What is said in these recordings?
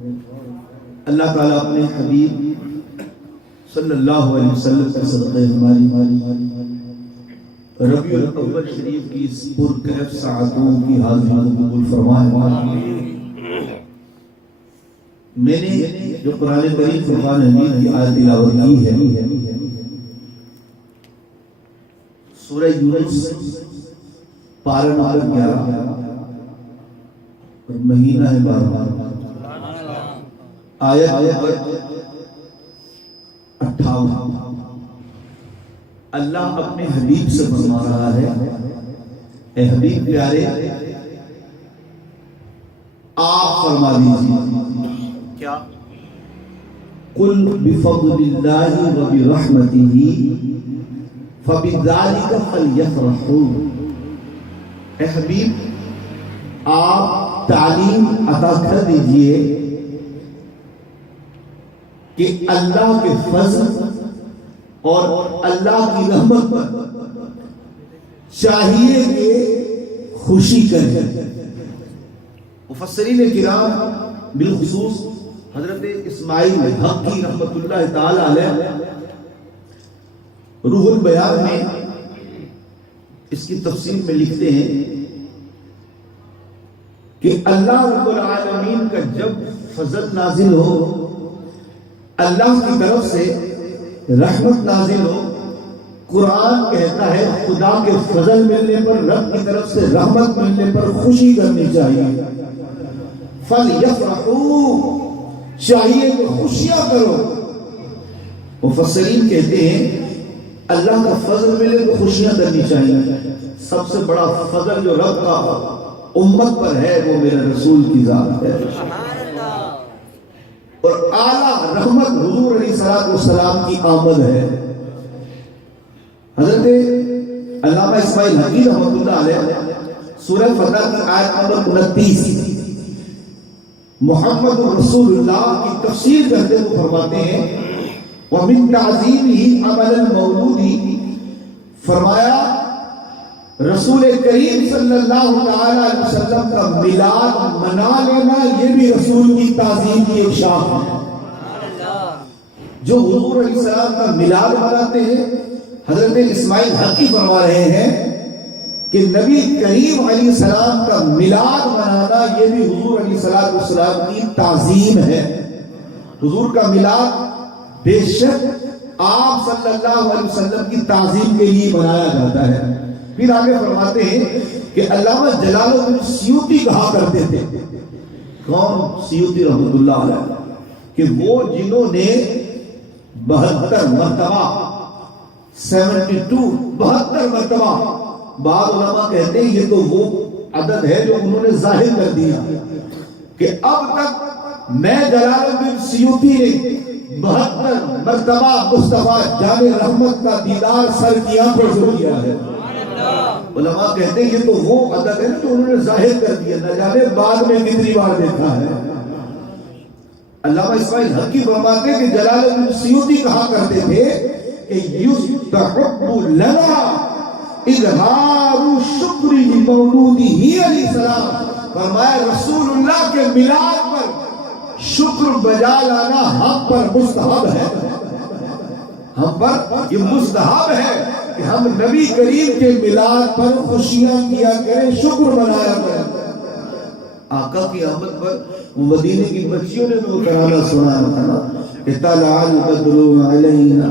اللہ تعالیٰ اپنے حبیب صلی اللہ علیہ وسلم کے صدقے ہماری ربیع الاول شریف کی اس پرکیف ساعتوں کی حاضری قبول فرمائے۔ میں نے جو قرآن کریم فرقان حمید کی آیت تلاوت کی ہے سورہ یونس پارہ نمبر 11 اور مہینہ ہے 12 آیت 58۔ اللہ اپنے حبیب سے فرما رہا ہے، اے حبیب پیارے آپ فرما دیجیے کیا؟ قل بفضل اللہ وبرحمتہ فبذلک فلیفرحوا۔ اے حبیب آپ تعلیم عطا کر دیجئے کہ اللہ کے فضل اور اللہ کی رحمت پر چاہیے کہ خوشی کریں۔ مفسرین کرام بالخصوص حضرت اسماعیل حقی رحمت اللہ تعالی علیہ روح البیان میں اس کی تفسیر میں لکھتے ہیں کہ اللہ رب العالمین کا جب فضل نازل ہو، اللہ کی طرف سے رحمت نازل ہو، قرآن کہتا ہے خدا کے فضل ملنے پر، رب کی طرف سے رحمت ملنے پر خوشی کرنی چاہیے۔ فَلْيَفْرَحُوا، چاہیے کہ خوشیاں کرو۔ مفسرین کہتے ہیں اللہ کا فضل ملے تو خوشیاں کرنی چاہیے۔ سب سے بڑا فضل جو رب کا امت پر ہے وہ میرے رسول کی ذات ہے، اور اعلیٰ رحمت حضور علیہ السلام کی آمد ہے۔ حضرت علامہ اسماعیل حقی رحمت اللہ علیہ سورہ فتح کی آیت نمبر 29 محمد رسول اللہ کی تفسیر کرتے ہوئے فرماتے ہیں وَمِن تَعْظِيمِهِ عَمَلَ الْمَوْلُودِ، فرمایا رسول کریم صلی اللہ تعالی علیہ وسلم کا میلاد منا لینا یہ بھی رسول کی تعظیم کی ایک شان ہے۔ جو حضور علیہ السلام کا میلاد مناتے ہیں، حضرت اسماعیل حقی فرما رہے ہیں کہ نبی کریم علیہ السلام کا میلاد منانا یہ بھی حضور علیہ السلام کی تعظیم ہے۔ حضور کا میلاد بے شک آپ صلی اللہ علیہ وسلم کی تعظیم کے لیے منایا جاتا ہے۔ پھر آگے فرماتے ہیں کہ علامہ جلال الدین سیوطی کہا کرتے تھے، کون؟ سیوطی رحمت اللہ علیہ، کہ وہ جنہوں نے 72 مرتبہ 72 مرتبہ، بعض علماء کہتے ہیں یہ تو وہ عدد ہے جو انہوں نے ظاہر کر دیا کہ اب تک میں جلال الدین سیوطی نے 72 مرتبہ مصطفیٰ جان رحمت کا دیدار سر کی آنکھوں سے کیا ہے۔ علماء کہتے ہیں یہ تو وہ عدد ہے جو انہوں نے ظاہر کر دیا، نہ جانے بعد میں کتنی بار دیکھا ہے۔ علامہ اسماعیل حقی فرماتے کہ جلال الدین سیوطی کہا کرتے تھے کہ یستحب لنا اظہار شکر مولودہ علیہ السلام، فرمایا رسول اللہ کے میلاد پر شکر بجا لانا ہم پر مستحب ہے، ہم پر یہ مستحب ہے کہ ہم نبی کریم کے میلاد پر خوشیاں کیا کریں، شکر منایا کریں۔ آقا کی آمد پر مدینے کی بچیوں نے بھی وہ ترانہ سنایا تھا کہ طلع البدر علینا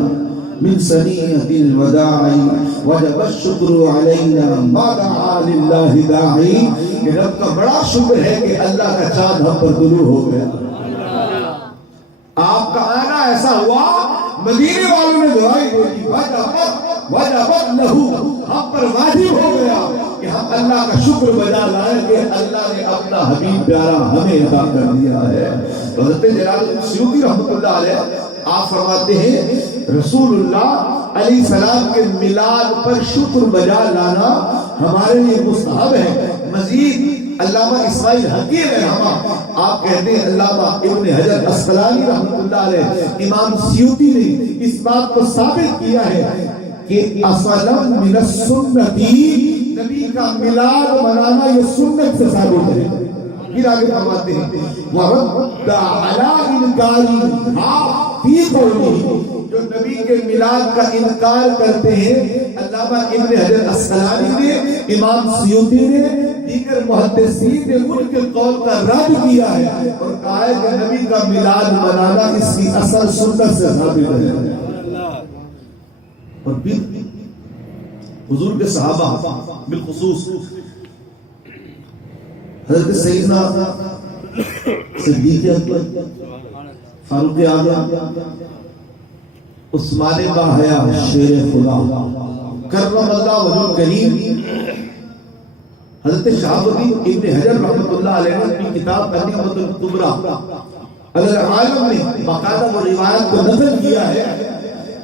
من ثنیۃ الوداع وجب الشکر علینا ما دعا للہ داعی، کہ رب کا بڑا شکر ہے کہ اللہ کا چاند ہم پر طلوع ہو گیا۔ آپ کا آنا ایسا ہوا مدینے والوں نے دعائی ہوئی وجبت لہو، ہم پر واجب ہو گیا کہ ہم اللہ کا شکر بجا لائیں کہ اللہ نے اپنا حبیب پیارا ہمیں عطا کر دیا ہے۔ حضرت جلال الدین سیوطی رحمت اللہ علیہ آپ فرماتے ہیں رسول اللہ علیہ السلام کے میلاد پر شکر بجا لانا ہمارے لیے مستحب ہے۔ مزید علامہ اسماعیل حقی رحمہ آپ کہتے ہیں علامہ ابن حجر اسقلانی رحمت اللہ علیہ امام سیوطی نے اس بات کو ثابت کیا ہے کہ اصلاً من السنتی، نبی کا میلاد منانا یہ سنت سے ثابت ہے۔ پھر آگے فرماتے ہیں وَرَدَّ عَلَىٰ إِنْكَارِ فِي قَوْلِهِ، جو نبی کے میلاد کا انکار کرتے ہیں، علامہ ابن حجر اسقلانی نے، امام سیوطی نے، دیگر محدثین نے ان کے قول کا رد کیا ہے اور کہا ہے کہ نبی کا میلاد منانا اس کی اصل سنت سے ثابت ہے۔ اور پھر حضور کے صحابہ بالخصوص حضرت سیدنا صدیق اکبر، فاروق اعظم، عثمان باحیا شیر خدا کرم اللہ وجہ کریم، حضرت شہاب الدین ابن حجر رحمۃ اللہ علیہ نے اپنی کتاب النعمۃ الکبریٰ علی العالم میں باقاعدہ وہ روایت کو نقل کیا ہے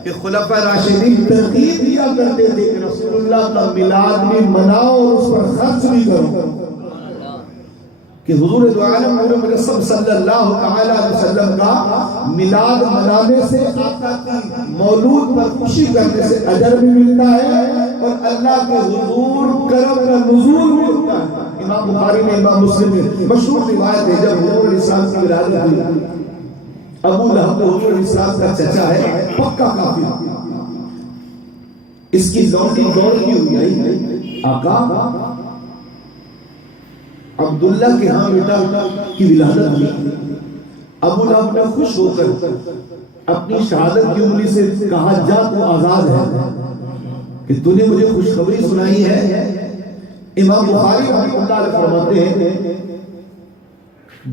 کہ خلفاء راشدین ترغیب دیا کرتے تھے کہ رسول اللہ کا میلاد بھی مناؤ اور اس پر خرچ بھی کرو، کہ حضور دو عالم نور مجسم صلی اللہ تعالی علیہ وسلم کا میلاد منانے سے، آقا کی مولود پر خوشی کرنے سے اجر بھی ملتا ہے اور اللہ کے حضور کرم کا نزول بھی ہوتا ہے۔ امام بخاری میں، امام مسلم میں مشہور روایت ہے جب حضور علیہ السلام کی ولادت ہوئی، ابو لہب حضور علیہ السلام کا چچا ہے، پکا کافر، اس کی لونڈی دوڑ کی ہوئی ہے، آقا عبداللہ کے ہاں بیٹا کی ولادت ہوئی، ابو لہب نے خوش ہو کر اپنی شہادت کی انگلی سے کہا جا تو آزاد ہے کہ تو نے مجھے خوشخبری سنائی ہے۔ امام بخاری رحمۃ اللہ علیہ فرماتے ہیں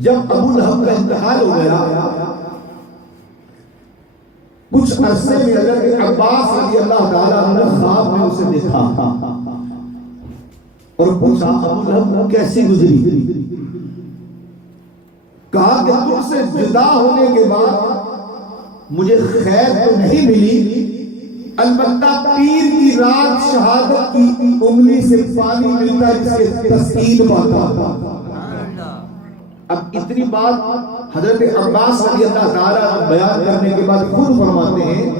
جب ابو لہب کا انتقال ہو گیا، کچھ عرصے میں حضرت عباس رضی اللہ تعالیٰ عنہ نے خواب میں اسے دیکھا اور پوچھا ابو لہب کیسی گزری؟ کہا کہ تم سے جدا ہونے کے بعد مجھے خیر تو نہیں ملی، البتہ پیر کی رات شہادت کی انگلی سے پانی ملتا جس کے تسکین پاتا۔ اب اتنی بات حضرت عباس رضی اللہ تعالیٰ بیان کرنے کے بعد خود فرماتے ہیں،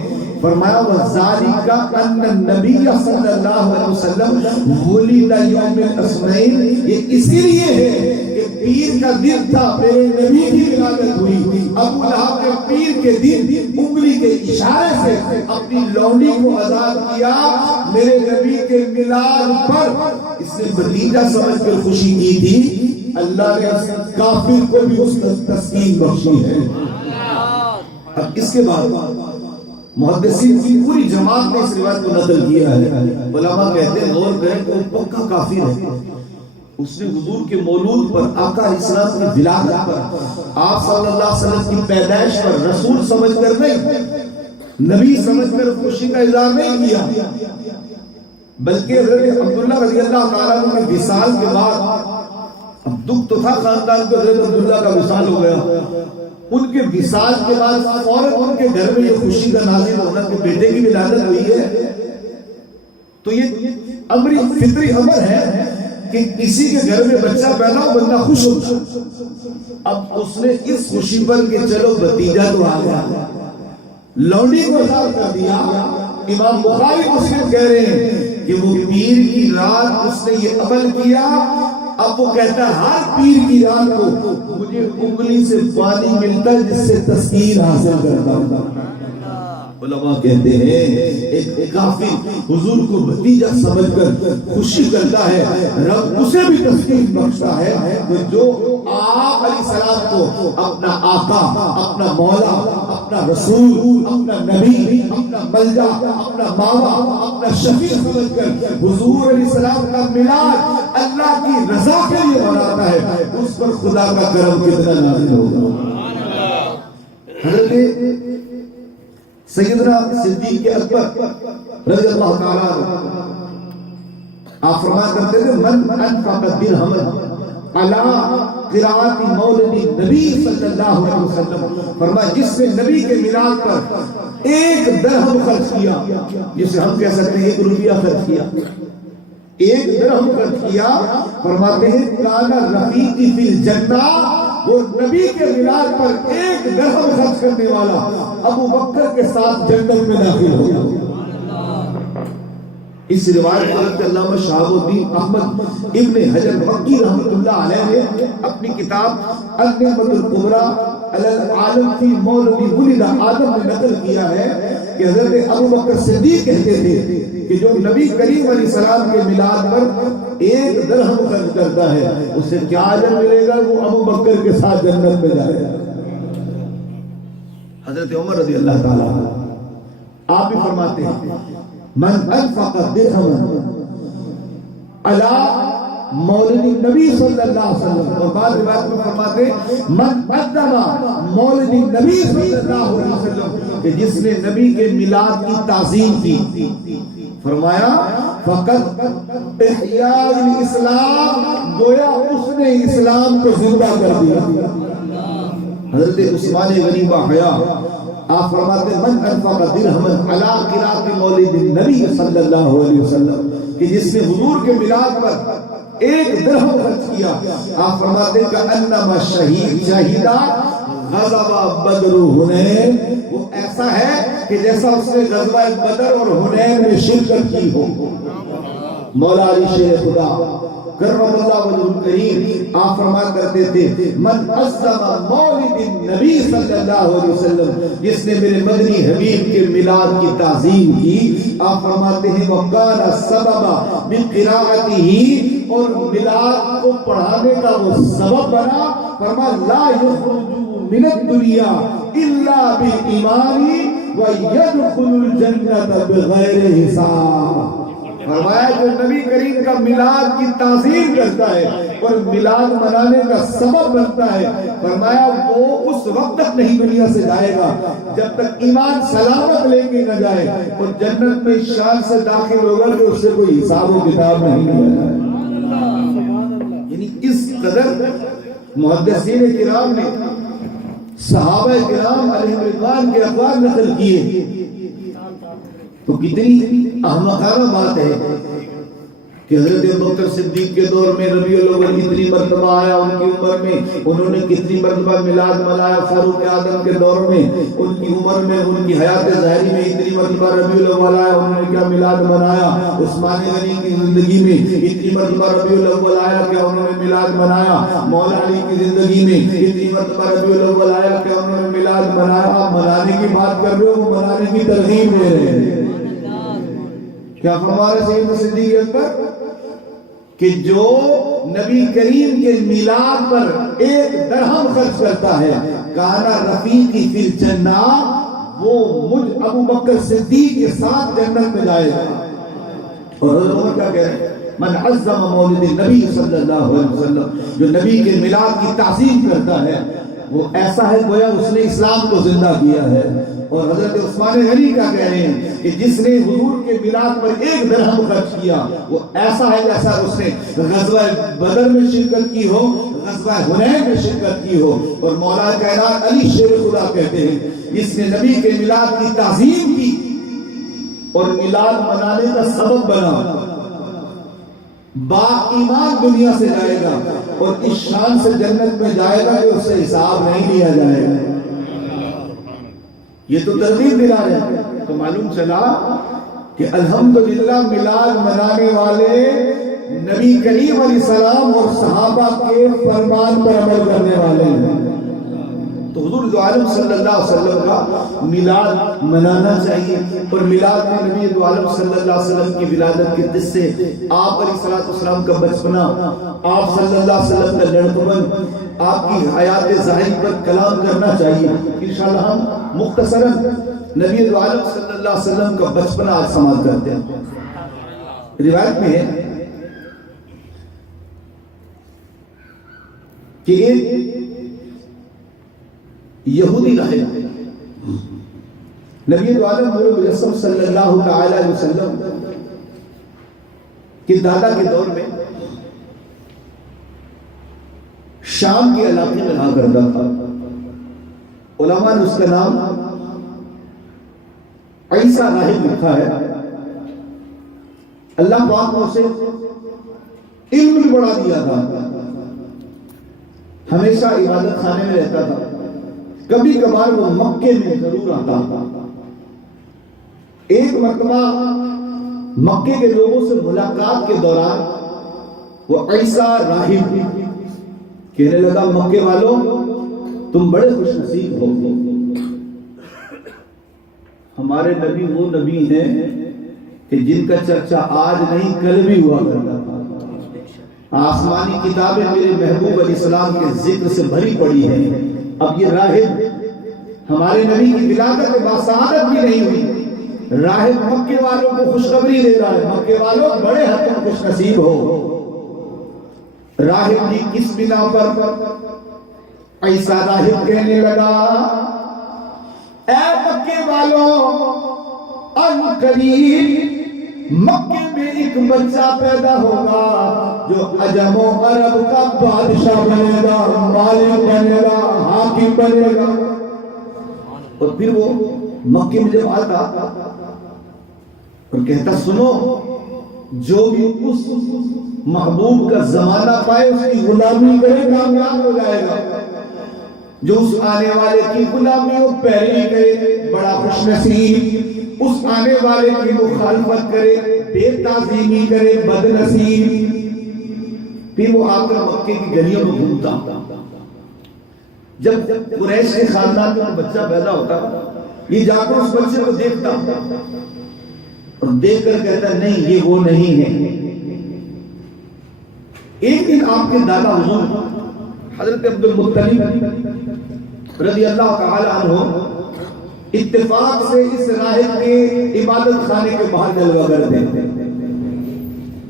فرمایا وَذَلِكَ أَنَّ النَّبِيَّ صلی اللہ علیہ وسلم وُلِدَ يَوْمِ الْاثْنَيْنِ، یہ اسی لیے ہے کہ پیر کا دن تھا، میرے نبی کی ولادت ہوئی۔ ابو لہب نے پیر کے دن انگلی کے اشارے سے اپنی لونڈی کو آزاد کیا میرے نبی کے میلاد پر، اس نے بھتیجا سمجھ کر خوشی کی تھی، اللہ نے کافر کو بھی اس تسکین بخشی ہے۔ اب اس کے بعد محدثین کی پوری جماعت نے اس روایت کو نقل کیا ہے، علماء کہتے ہیں غور کریں کہ وہ پکا کافر ہے، اس نے حضور کے مولود پر، آقا اسلام کی ولادت پر، آپ صلی اللہ علیہ وسلم کی پیدائش پر رسول سمجھ کر نہیں، نبی سمجھ کر خوشی کا اظہار نہیں کیا، بلکہ حضرت عبداللہ رضی اللہ تعالیٰ عنہ کے وصال کے بعد، اب دکھ تو تھا خاندان کو، حضرت عبداللہ کا وصال ہو گیا، ان کے وصال کے بعد فوراً ان کے گھر میں یہ خوشی کا نازل ہونا کہ بیٹے کی ولادت ہوئی ہے، تو یہ امر فطری امر ہے کہ کسی کے گھر میں بچہ پیدا ہو بندہ خوش ہوتا۔ اب اس نے اس خوشی پر کہ چلو بھتیجا تو آ گیا، لونڈی کو آزاد کر دیا۔ امام بخاری مسلم کہہ رہے ہیں کہ وہ پیر کی رات اس نے یہ عمل کیا، اب وہ کہتا ہے ہر پیر کی رات کو مجھے انگلی سے پانی ملتا ہے جس سے تسکین حاصل کرتا ہوں۔ علماء کہتے ہیں ایک کافر حضور کو بھتیجا سمجھ کر خوشی کرتا ہے، رب اسے بھی تسکین بخشتا ہے، تو جو آپ علیہ السلام کو اپنا آقا، اپنا مولا، اپنا رسول، اپنا نبی، اپنا ملجا، اپنا باوا، اپنا شفیع سمجھ کر حضور علیہ السلام کا میلاد اللہ کی رضا کے لیے مناتا ہے، اس پر خدا کا کرم کتنا نازل ہوگا۔ حضرت سیدنا صدیق اکبر رضی اللہ تعالیٰ عنہ آپ فرمایا کرتے تھے من انفق درہما علی قراءت مولد نبی صلی اللہ علیہ وسلم، فرمایا جس نے نبی کے میلاد پر ایک درہم خرچ کیا، جسے ہم کہہ سکتے ہیں 1 روپیہ خرچ کیا، 1 درہم خرچ کیا، فرماتے ہیں کان رفیقی فی الجنہ، وہ نبی کے میلاد پر 1 درہم خرچ کرنے والا ابو بکر کے ساتھ جنت میں داخل ہو گیا۔ اس روایت حضرت علامہ شہاب الدین احمد ابن حجر مکی رحمۃ اللہ علیہ نے اپنی کتاب النعمۃ الکبریٰ علی العالم فی مولد ولد آدم میں نقل کیا ہے کہ حضرت ابو بکر صدیق کہتے تھے کہ جو نبی کریم علیہ السلام کے میلاد پر 1 درہم خرچ کرتا ہے اسے کیا اجر ملے گا؟ وہ ابو بکر کے ساتھ جنت میں جائے گا۔ حضرت عمر رضی اللہ تعالیٰ آپ بھی فرماتے ہیں من انفق درہما علی مولد نبی صلی اللہ علیہ وسلم، اور بعض روایت میں فرماتے ہیں من قدم مولد نبی صلی اللہ علیہ وسلم، کہ جس نے نبی کے میلاد کی تعظیم کی، فرمایا فقط احیاء الاسلام، گویا اس نے اسلام کو زندہ کر دیا۔ حضرت عثمان غنی حیا آپ فرماتے من انفق درہما علی قراءۃ مولد النبی صلی اللہ علیہ وسلم، کہ جس نے حضور کے میلاد پر 1 درہم خرچ کیا، آپ فرماتے ہیں کہ انما شہیدہ غزوہ بدر و حنین، وہ ایسا ہے کہ جیسا اس نے غزوہ بدر اور حنین میں شرکت کی ہو۔ مولا علی شیر خدا کرم اللہ وجہ الکریم آپ فرمایا کرتے تھے من عظم مولد النبی صلی اللہ علیہ وسلم، جس نے میرے مدنی حبیب کے میلاد کی تعظیم کی، آپ فرماتے ہیں وَقَانَ السَّبَبَ بِقِرَاءَتِهِ، اور میلاد کو پڑھانے کا وہ سبب بنا، فرمایا لا يخرج من الدنیا الا بالایمان ويدخل الجنة بغیر حساب۔ فرمایا جو نبی کریم کا میلاد کی تعظیم کرتا ہے اور میلاد منانے کا سبب بنتا ہے، فرمایا وہ اس وقت تک نہیں دنیا سے جائے گا جب تک ایمان سلامت لے کے نہ جائے، اور جنت میں شان سے داخل ہوگا کہ اس سے کوئی حساب و کتاب نہیں لیا جائے۔ یعنی اس قدر محدثین کرام نے صحابہ کرام علیہ رضوان کے اقوال نقل کیے، تو کتنی احمقانہ بات ہے کہ حضرت ابوبکر صدیق کے دور میں ربیع الاول اتنی مرتبہ آیا، ان کی عمر میں انہوں نے کتنی مرتبہ میلاد منایا، فاروق اعظم کے دور میں ان کی عمر میں ان کی حیات ظاہری میں اتنی مرتبہ ربیع الاول آیا، انہوں نے کیا میلاد منایا، عثمان غنی کی زندگی میں اتنی مرتبہ ربیع الاول آیا کیا انہوں نے میلاد منایا، مولا علی کی زندگی میں اتنی مرتبہ ربیع الاول آیا کیا انہوں نے میلاد منایا۔ آپ منانے کی بات کر رہے ہو، وہ منانے کی ترغیب دے رہے ہیں۔ کیا فرما رہے سیدنا صدیق اکبر کہ جو نبی کریم کے میلاد پر 1 درہم خرچ کرتا ہے کانا رفیقی فی الجنہ، وہ مجھ ابو بکر صدیق کے ساتھ جنت میں جائے گا۔ اور حضرت عمر کیا کہہ رہے ہیں من عظم مولد النبی صلی اللہ علیہ وسلم، جو نبی کے میلاد کی تعظیم کرتا ہے وہ ایسا ہے گویا اس نے اسلام کو زندہ کیا ہے۔ اور حضرت عثمان غنی کا کہہ رہے ہیں کہ جس نے حضور کے میلاد پر 1 درہم خرچ کیا وہ ایسا ہے جیسا اس نے غزوہ بدر میں شرکت کی ہو، غزوہ حنین میں شرکت کی ہو۔ اور مولا کائنات علی شیر خدا کہتے ہیں جس نے نبی کے میلاد کی تعظیم کی اور میلاد منانے کا سبب بنا، با ایمان دنیا سے جائے گا اور اس شان سے جنت میں جائے گا کہ اس سے حساب نہیں لیا جائے گا۔ یہ تو ترغیب دلا رہے ہیں۔ تو معلوم چلا کہ الحمدللہ میلاد منانے والے نبی کریم علیہ السلام اور صحابہ کے فرمان پر عمل کرنے والے ہیں۔ تو حضور دو عالم صلی اللہ علیہ وسلم کا میلاد منانا چاہیے، اور میلاد میں نبی دو عالم صلی اللہ علیہ وسلم کی ولادت کے قصے، آپ علیہ السلام کا بچپنا، آپ صلی اللہ علیہ وسلم کا لڑکپن، آپ کی حیات ظاہری پر کلام کرنا چاہیے۔ انشاءاللہ ہم مختصراً نبی دو عالم صلی اللہ علیہ وسلم کا بچپنا آج سماعت کرتے ہیں۔ روایت میں ہے کہ ایک یہودی راہب نبی دو عالم نور مجسم صلی اللہ تعالی علیہ وسلم کے دادا کے دور میں شام کے علاقے میں رہا کرتا تھا۔ علماء نے اس کا نام عیسیٰ راہب لکھا ہے۔ اللہ پاک نے اسے علم بھی بڑھا دیا تھا، ہمیشہ عبادت خانے میں رہتا تھا، کبھی کبھار وہ مکے میں ضرور آتا تھا۔ ایک مرتبہ مکے کے لوگوں سے ملاقات کے دوران وہ عیسیٰ راہب کہنے لگا مکے والوں تم بڑے خوش نصیب ہو، ہمارے نبی وہ نبی ہیں کہ جن کا چرچا آج نہیں کل بھی ہوا کرتا تھا، آسمانی کتابیں میرے محبوب علیہ السلام کے ذکر سے بھری پڑی ہیں۔ اب یہ راہب ہمارے نبی کی ولادت کے بعد سعادت بھی نہیں ہوئی، راہب مکے والوں کو خوشخبری دے رہا ہے، مکے والوں بڑے حد تک خوش نصیب ہو۔ راہب جی کس بنا پر؟ عیسیٰ راہب کہنے لگا اے مکے والوں، ان قریب مکے میں ایک بچہ پیدا ہوگا جو عجم و عرب کا بادشاہ بنے گا، مالک بنے گا، حاکم بنے گا۔ اور پھر وہ مکے میں جب آتا اور کہتا سنو، جو بھی اس محبوب کا زمانہ پائے اس کی غلامی کرے کامیاب ہو جائے گا، جو اس آنے والے کی غلامی و پیروی کرے بڑا خوش نصیب، اس آنے والے کی مخالفت کرے، بے تعظیمی کرے، بد نصیب۔ پھر وہ آ کر مکے کی گلیوں میں گھومتا، جب قریش کے خاندان میں بچہ پیدا ہوتا یہ جا کر اس بچے کو دیکھتا اور دیکھ کر کہتا نہیں یہ وہ نہیں ہے۔ ایک دن آپ کے دادا حضور حضرت عبد المطلب رضی اللہ تعالی عنہ اتفاق سے اس راہب کے عبادت خانے کے باہر جلوہ گر دے،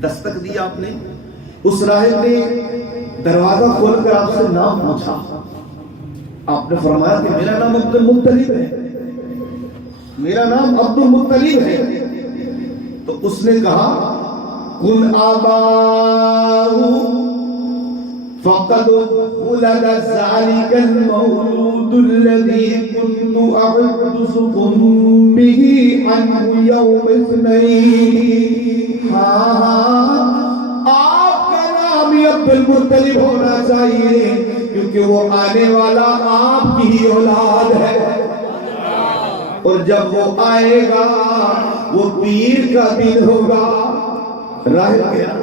دستک دی آپ نے، اس راہب نے دروازہ کھول کر آپ سے نام پوچھا، آپ نے فرمایا کہ میرا نام عبد المطلب ہے، میرا نام عبد المطلب ہے۔ تو اس نے کہا کن آباؤ فقد ولد ذلك المولود الذي كنت أحدثكم به عنه يوم اثنين۔ آپ کا نام عبد المطلب ہونا چاہیے کیونکہ وہ آنے والا آپ کی ہی اولاد ہے، اور جب وہ آئے گا وہ پیر کا دن ہوگا۔ راہب کہہ رہا،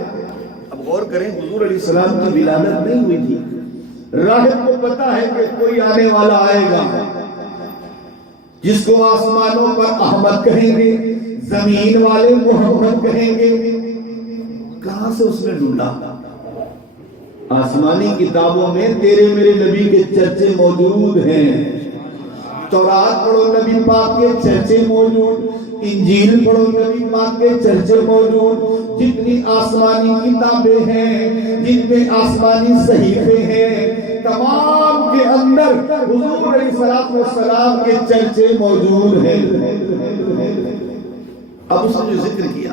اب غور کریں، حضور علیہ السلام کی ولادت نہیں ہوئی تھی، راہب کو پتا ہے کہ کوئی آنے والا آئے گا جس کو آسمانوں پر احمد کہیں گے، زمین والے محمد کہیں گے۔ کہاں سے اس نے ڈھونڈا؟ آسمانی کتابوں میں تیرے میرے نبی کے چرچے موجود ہیں، تورات پڑھو نبی پاک کے چرچے موجود، انجیل پڑھو نبی پاک کے چرچے موجود، جتنی آسمانی کتابیں ہیں، جتنے آسمانی صحیفے ہیں، تمام کے اندر حضور علیہ السلام کے چرچے موجود ہیں۔ اب اس نے جو ذکر کیا،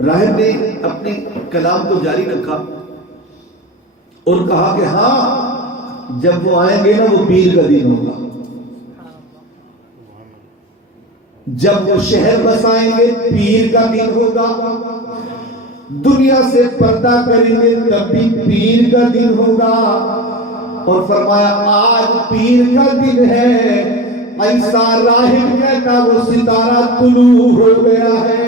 راہب نے اپنے کلام کو جاری رکھا اور کہا کہ ہاں جب وہ آئیں گے نا وہ پیر کا دن ہوگا، جب وہ شہر بسائیں گے پیر کا دن ہوگا، دنیا سے پردہ کریں گے تب بھی پیر کا دن ہوگا۔ اور فرمایا آج پیر کا دن ہے، عیسیٰ راہب کہتا وہ ستارہ طلوع ہو گیا ہے۔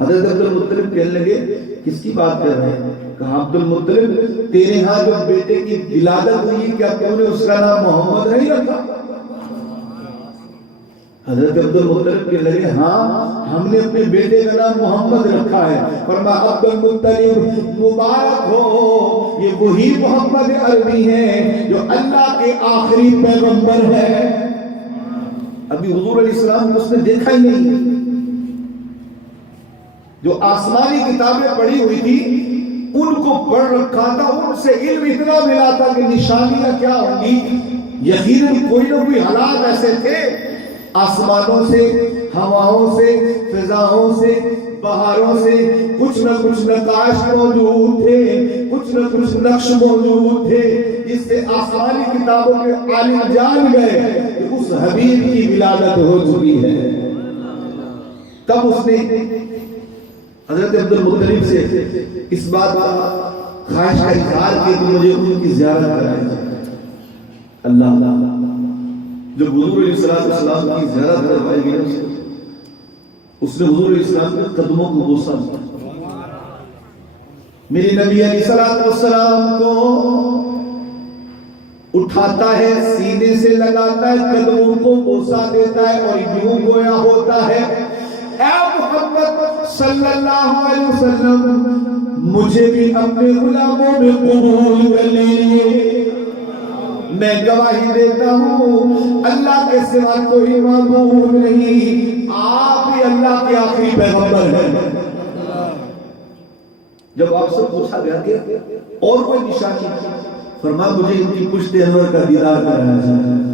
حضرت عبد المطلب کہنے لگے کس کی بات کر رہے ہیں؟ کہا عبد المطلب تیرے ہاں جو بیٹے کی ولادت ہوئی کیا تم نے اس کا نام محمد نہیں رکھا؟ حضرت عبد المطلب کہنے لگے ہاں ہم نے اپنے بیٹے کا نام محمد رکھا ہے۔ فرمایا عبد المطلب مبارک ہو، یہ وہی محمد عربی ہے جو اللہ کے آخری پیغمبر ہے۔ ابھی حضور علیہ السلام کو اس نے دیکھا ہی نہیں، جو آسمانی کتابیں پڑھی ہوئی تھی ان کو پڑھ رکھا تھا، ان سے علم اتنا ملا تھا کہ نشانیاں کیا ہوں گی۔ یقیناً کوئی نہ کوئی حالات ایسے تھے، آسمانوں سے، ہواؤں سے، فضاؤں سے، بہاروں سے کچھ نہ کچھ نقاش موجود تھے، کچھ نہ کچھ نقش موجود تھے، جس سے آسمانی کتابوں کے عالم جان گئے کہ اس حبیب کی ولادت ہو چکی ہے۔ تب اس نے حضرت عبد المطلب سے اس بات کا خواہش کا اظہار کیا کہ مجھے ان کی زیارت کرائی جائے۔ اللہ جب حضور علیہ السلام کی زیارت کروائی گئی اس نے حضور اسلام کے قدموں کو بوسا دیا. میرے نبی علیہ الصلوۃ والسلام کو اٹھاتا ہے, سینے سے لگاتا ہے, قدموں کو بوسا دیتا ہے اور یوں گویا ہوتا ہے اے محمد صلی اللہ علیہ وسلم مجھے بھی اپنے غلاموں میں قبول کر لیجیے. میں گواہی دیتا ہوں اللہ کے سوا کوئی معبود نہیں, آپ ہی اللہ کے آخری پیغمبر ہیں. جب آپ سے پوچھا گیا کہ اور کوئی نشانی, فرمایا مجھے ان کی پشت انور کا دیدار کرنا چاہتا ہے.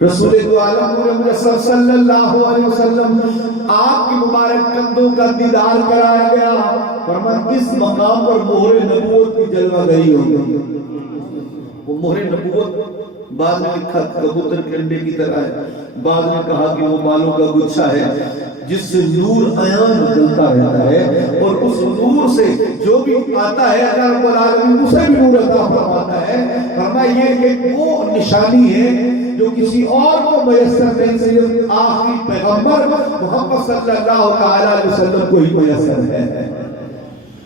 رسول دو عالم مجسم صلی اللہ علیہ وسلم آپ کی مبارک کندھوں کا دیدار کرایا گیا. فرمایا اس مقام پر مہر نبوت کی جلوہ گری ہوگی. وہ مہر نبوت بعد میں لکھا کبوتر کے انڈے کی طرح ہے, بعد میں کہا کہ وہ بالوں کا گچھا ہے جس سے نور عیان نکلتا رہتا ہے, اور اس نور سے جو بھی آتا ہے اللہ رب العالمین اسے بھی نور عطا فرماتا ہے. فرمایا یہ ایک وہ نشانی ہے جو کسی اور کو میسر نہیں, صرف آخری پیغمبر محمد صلی اللہ تعالی علیہ وسلم کو ہی میسر ہے.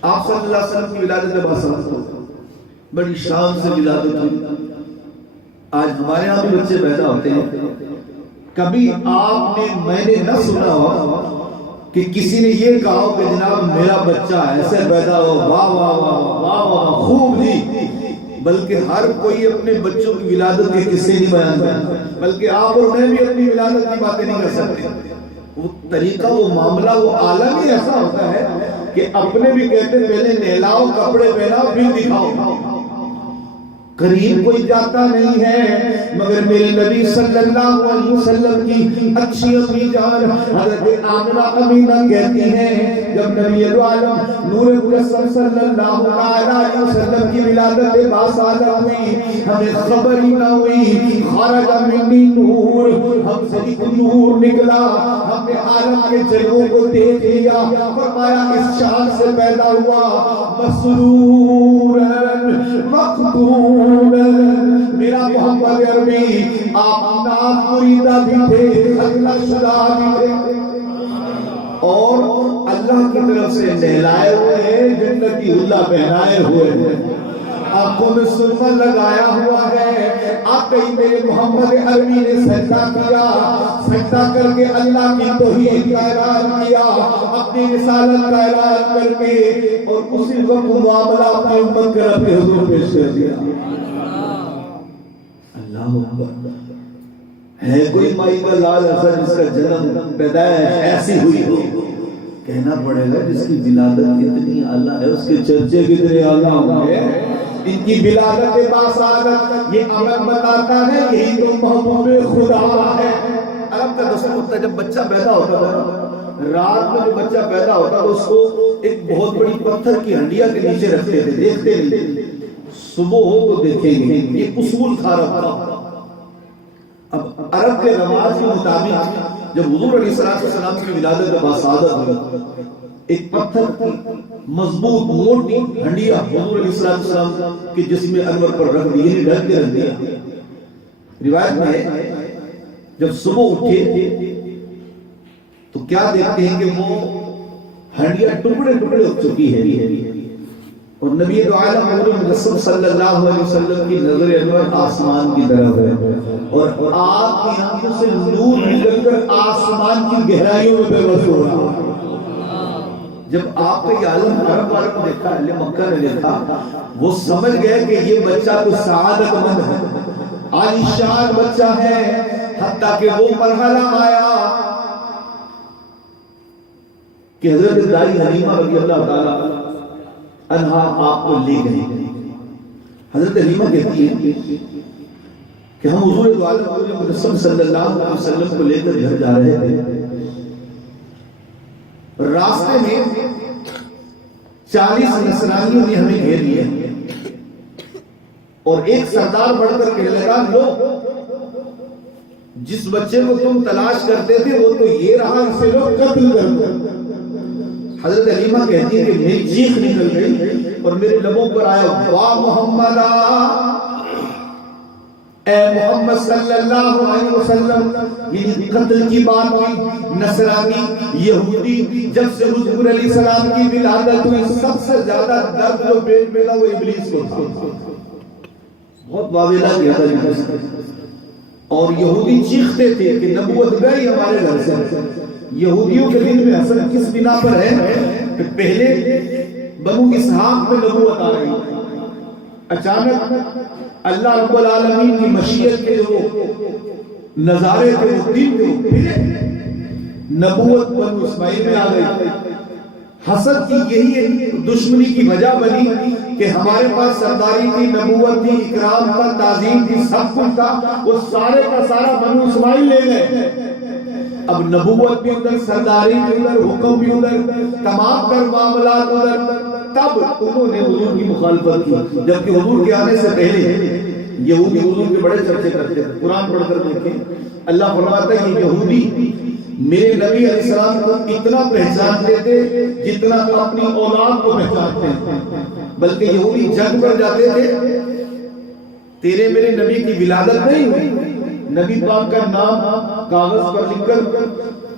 آپ صلی اللہ علیہ وسلم کی ولادت باصادت ہو, بڑی شان سے ولادت ہوئی. آج ہمارے ہاں بھی بچے پیدا ہوتے ہیں, کبھی آپ نے میں نے نہ سنا ہو کہ کسی نے یہ کہا ہو کہ جناب میرا بچہ ایسے پیدا ہو, واہ واہ واہ واہ واہ خوب جی, بلکہ ہر کوئی اپنے بچوں کی ولادت کے قصے نہیں بیان کرتا, بلکہ آپ اور میں بھی اپنی ولادت کی باتیں نہیں کر سکتے. وہ طریقہ, وہ معاملہ, وہ عالم ہی ایسا ہوتا ہے کہ اپنے بھی کہتے پہلے نہلاؤ, کپڑے پہناؤ, پھر دکھاؤ. قریب کوئی جاتا نہیں ہے مگر میرے نبی صلی اللہ علیہ وسلم کی اچھی امی جان حضرت آمنہ امینہ کہتی ہیں جب نبی عالم نور مجسم صلی اللہ علیہ وسلم کی ولادت باصادت ہوئی, ہمیں خبر ہی نہ ہوئی, خرج منی نور, ہم سے ایک نور نکلا, ہم نے عالم کے جلووں کو دیکھ لیا. فرمایا اس شان سے پیدا ہوا مسرورا مقبول. میرا محمد عربی آپ نام مریدہ بھی تھے, اللہ شدہ بھی تھے, اور اللہ کی طرف سے نہلائے ہوئے ہیں, جنتی اللہ پہنائے ہوئے ہیں, آنکھوں میں سرما لگایا ہوا ہے. آپ کہیں میرے محمد عربی نے سجدہ کیا, سجدہ کر کے اللہ کی توحید کا اعلان کیا, اپنی رسالت کا اعلان کر کے, اور اسی وقت معاملہ اپنی امت کے رب کے حضور پیش کر دیا. اللہ اکبر. ہے کوئی مائی کا لال ایسا جس کا جنم پیدائش ایسی ہوئی ہو؟ کہنا پڑے گا جس کی ولادت اتنی اعلیٰ ہے اس کے چرچے کتنے اعلیٰ ہوں گے. ان کی ولادت باصادت یہ عمل بتاتا ہے یہی تو محبوب خدا ہے. عرب کا دستور ہوتا ہے جب بچہ پیدا ہوتا ہے, رات میں جو بچہ پیدا ہوتا ہے اس کو ایک بہت بڑی پتھر کی ہنڈیا کے نیچے رکھتے تھے, دیکھتے نہیں, صبح ہو تو دیکھیں گے. یہ اصول تھا عرب کا. اب عرب کے رواج کے مطابق جب حضور علیہ السلام کی ولادت باصادت ہوئی, ایک پتھر کی مضبوط موٹی ہنڈیا حضور علیہ السلام کے جسم انور پر رکھ دی, یعنی ڈھک کے رکھ دیا. روایت میں ہے جب صبح اٹھے تو کیا دیکھتے ہیں کہ وہ ہنڈیا ٹکڑے ٹکڑے ہو چکی ہے, اور نبی دو عالم حضور مجسم صلی اللہ علیہ وسلم کی نظر انور آسمان کی طرف ہے, اور آپ کی آنکھوں سے نور نکل کر آسمان کی گہرائیوں میں بے ہو رہا ہے. جب آپ کا یہ عالم عرب والوں کو دیکھا, اہل مکہ نے دیکھا, وہ سمجھ گئے کہ یہ بچہ کوئی سعادت مند ہے, عالی شان بچہ ہے. حتیٰ کہ وہ مرحلہ آیا کہ حضرت دائی حلیمہ رضی اللہ تعالیٰ عنہا آپ کو لے گئی. حضرت حلیمہ کہتی ہے کہ ہم حضور دو عالم حضور مجسم صلی اللہ علیہ وسلم کو لے کر گھر جا رہے تھے. راستے میں 40 نصرانیوں نے ہمیں گھیر لیا, اور ایک سردار بڑھ کر کہنے لگا, لو جس بچے کو تم تلاش کرتے تھے وہ تو یہ رہا, اسے لوگ قتل کر دو. حضرت حلیمہ کہتی ہے کہ میری چیخ نکل گئی اور میرے لبوں پر آیا, واہ محمد اے محمد صلی اللہ علیہ وسلم، یعنی قتل کی بات ہوئی، نصرانی یہودی جب سے حضور علیہ السلام کی ولادت ہوئی سب سے زیادہ درد جو پیٹ میں تھا وہ ابلیس کو تھا، بہت واویلا کیا تھا، اور یہودی چیختے تھے کہ نبوت گئی ہمارے گھر سے۔ یہودیوں کے دل میں حسد کس بنا پر ہے کہ پہلے بنو اسحاق میں نبوت آ رہی، اچانک اللہ رب العالمین کی مشیت کے جو نظارے تھے وہ دن تھے، پھر نبوت بنو اسماعیل میں آ گئی۔ حسد کی یہی دشمنی کی وجہ بنی کہ ہمارے پاس سرداری تھی، نبوت تھی، اکرام تھا، تعظیم تھی، سب کچھ تھا، وہ سارے کا سارا بنو اسماعیل لے گئے۔ اب نبوت بھی ادھر، سرداری بھی ادھر، حکم بھی ادھر، تمام تر معاملات ادھر، تب انہوں نے حضور کی مخالفت کی، جبکہ حضور کے آنے سے پہلے یہودی حضور کے بڑے چرچے کرتے تھے۔ قرآن پڑھ کر دیکھیں، اللہ فرماتا ہے کہ یہودی میرے نبی علیہ السلام کو اتنا پہچانتے تھے جتنا اپنی اولاد کو پہچانتے ہیں، بلکہ یہودی جنگ پر جاتے تھے، تیرے میرے نبی کی ولادت نہیں ہوئی، نبی پاک کا نام کاغذ پر لکھ کر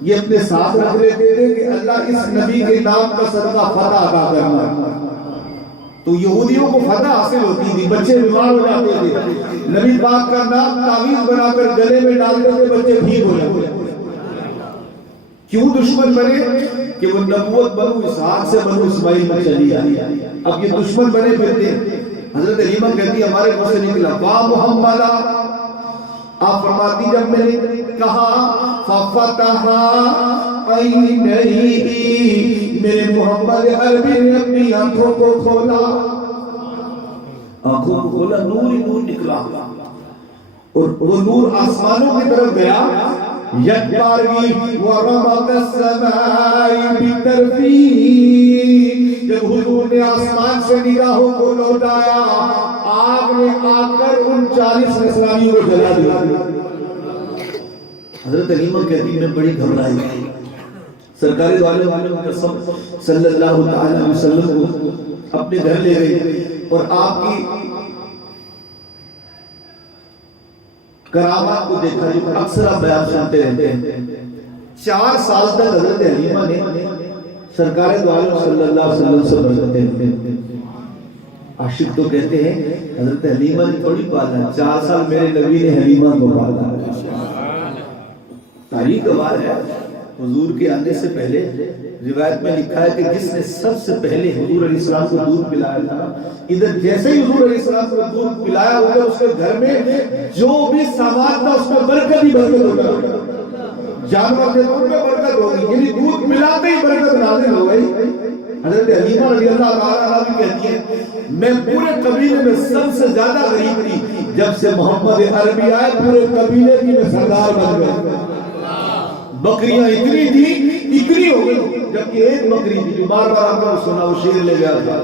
یہ اپنے ساتھ رکھ لیتے تھے کہ اللہ اس نبی کے نام کا صدقہ فتح عطا کرنا۔ تو یہودیوں کو فتح حاصل ہوتی تھی، بچے بیمار ہو جاتے تھے، نبی پاک کا نام تعویذ بنا کر گلے میں ڈالتے تھے، بچے ٹھیک ہو جاتے تھے۔ کیوں دشمن بنے؟ کہ وہ نبوت بنو اسحاق سے بنو اسماعیل میں چلی آئی۔ اب یہ دشمن بنے پھرتے، حضرت حلیمہ کہتی ہے ہمارے منہ سے نکلا واہ محمد، آپ فرماتی جب میں نے کہا ففتحا عینیہ، میرے محمد عربی نے اپنی آنکھوں کو کھولا، آنکھوں کو کھولا، نور ہی نور نکلا، اور وہ نور آسمانوں کی طرف گیا، یکبارگی ورمق السماء بطرفی، جب حضور نے آسمان سے نگاہوں کو لوٹایا، آگ نے آ کر ان 40 نصرانیوں کو جلا دیا۔ حضرت حلیمہ کہتی میں بڑی گھبرائی، سرکاری والے صلی اللہ علیہ وسلم کو اپنے گھر لے گئی اور آپ کی کرامات کو دیکھا جو اکثر آپ بیان سنتے رہتے ہیں۔ 4 سال تک حضرت حلیمہ نے سرکار دو عالم صلی اللہ علیہ وسلم سے برکتیں لی۔ عاشق تو کہتے ہیں حضرت حلیمہ نے تھوڑی پالا، 4 سال میرے نبی نے حلیمہ کو پالا۔ تاریخ گواہ ہے، حضور کے آنے سے پہلے روایت میں لکھا ہے کہ جس نے سب سے پہلے حضور علیہ السلام کو دودھ پلایا تھا، ادھر جیسے ہی حضور علیہ السلام کو دودھ پلایا ادھر اس کے گھر میں جو بھی سامان تھا اس میں برکت ہی برکت ہو گئی، جانور تھے ان میں برکت ہو گئی، یعنی دودھ پلاتے ہی برکت نازل ہو گئی۔ حضرت حلیمہ رضی اللہ عنہا بھی کہتی ہے میں پورے قبیلے میں سب سے زیادہ غریب تھی، جب سے محمد عربی آئے پورے قبیلے کی میں سردار بن گئی۔ بکریاں اتنی ہو گئی، جبکہ ایک بکری تھی جو بار بار آپ کو سنا وہ شیر لے گیا تھا،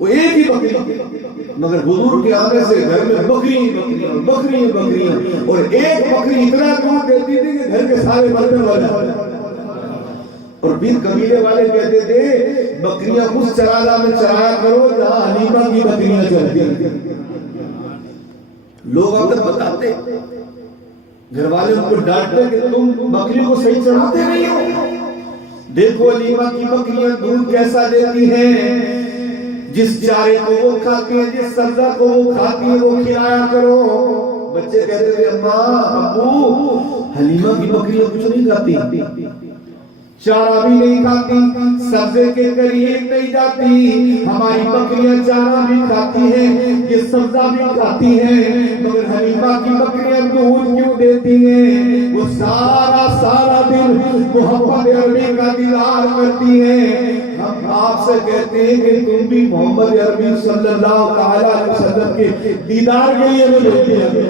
وہ ایک ہی بکری، مگر حضور کے آنے سے گھر میں بکریاں اور ایک بکری اتنا دودھ دیتی تھی کہ گھر کے سارے برتن ہو جاتے۔ اور پھر قبیلے والے کہتے تھے بکریاں اس چرالہ میں چرایا کرو جہاں حلیمہ کی بکریاں چلتی ہیں۔ لوگ اگر بتاتے، گھر والے ان کو ڈانٹتے کہ تم بکریوں کو صحیح چڑھاتے نہیں ہو، دیکھو حلیمہ کی بکریاں دودھ کیسا دیتی ہیں، جس چارے کو وہ کھاتی ہیں، جس سبزہ کو وہ کھاتی ہیں وہ کھلایا کرو۔ بچے کہتے تھے اماں ابو حلیمہ کی بکریاں کچھ نہیں کھاتی، چارہ بھی نہیں کھاتی، سبزے کے قریب نہیں جاتی، ہماری بکریاں چارہ بھی کھاتی ہیں، یہ سبزہ بھی کھاتی ہیں، مگر حلیمہ کی بکریاں دودھ کیوں دیتی ہیں؟ وہ سارا دن محمد عربی کا دیدار کرتی ہیں۔ ہم آپ سے کہتے ہیں کہ تم بھی محمد عربی صلی اللہ علیہ وسلم کے دیدار کے لیے بھیجتے ہیں۔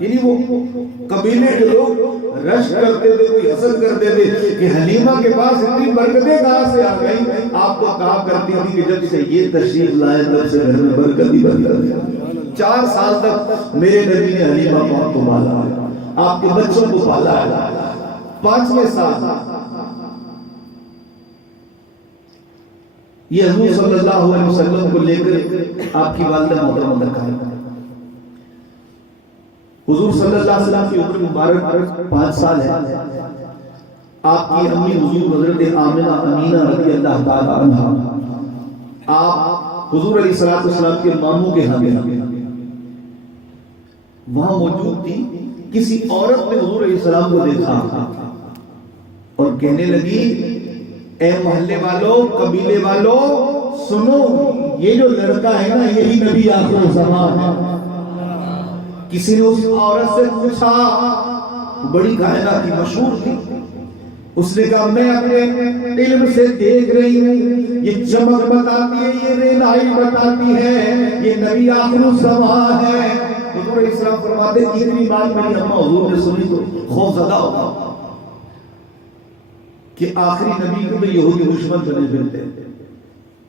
یعنی وہ قبیلے کے لوگ رشک کرتے تھے، کوئی حسد کرتے تھے کہ حلیمہ کے پاس اتنی برکتیں کہاں سے آ گئی؟ آپ تو کہا کرتی تھی کہ جب سے یہ تشریف لائے تب سے گھر میں برکت ہی برکت۔ 4 سال تک میرے نبی نے حلیمہ پاک کو پالا، آپ کے بچوں کو پالا ہے۔ 5ویں سال یہ حضور صلی اللہ علیہ وسلم کو لے کر آپ کی والدہ محترمہ تک آئی۔ حضور صلی اللہ علیہ وسلم کی عمر مبارک 5 سال ہے. آپ کی امی حضور حضرت آمنہ امینہ رضی اللہ تعالی عنہا آپ حضور علیہ السلام کے ماموں کے ہاں گئے. وہاں موجود تھی. کسی عورت نے حضور علیہ السلام کو دیکھا اور کہنے لگی اے محلے والوں قبیلے والوں سنو یہ جو لڑکا ہے نا یہی نبی آخر الزمان ہے. کسی نے اس عورت سے پوچھا, بڑی کائنات کی مشہور تھی, اس نے کہا میں اپنے علم سے دیکھ رہی ہوں یہ چمک بتاتی ہے یہ رینائی بتاتی ہے یہ نبی آخر الزمان ہے. حضور علیہ السلام فرماتے ہیں اتنی بات میری اماں حضور نے سنی تو خوف زدہ ہوگا کہ آخری نبی کو تو یہودی دشمن بنے پھرتے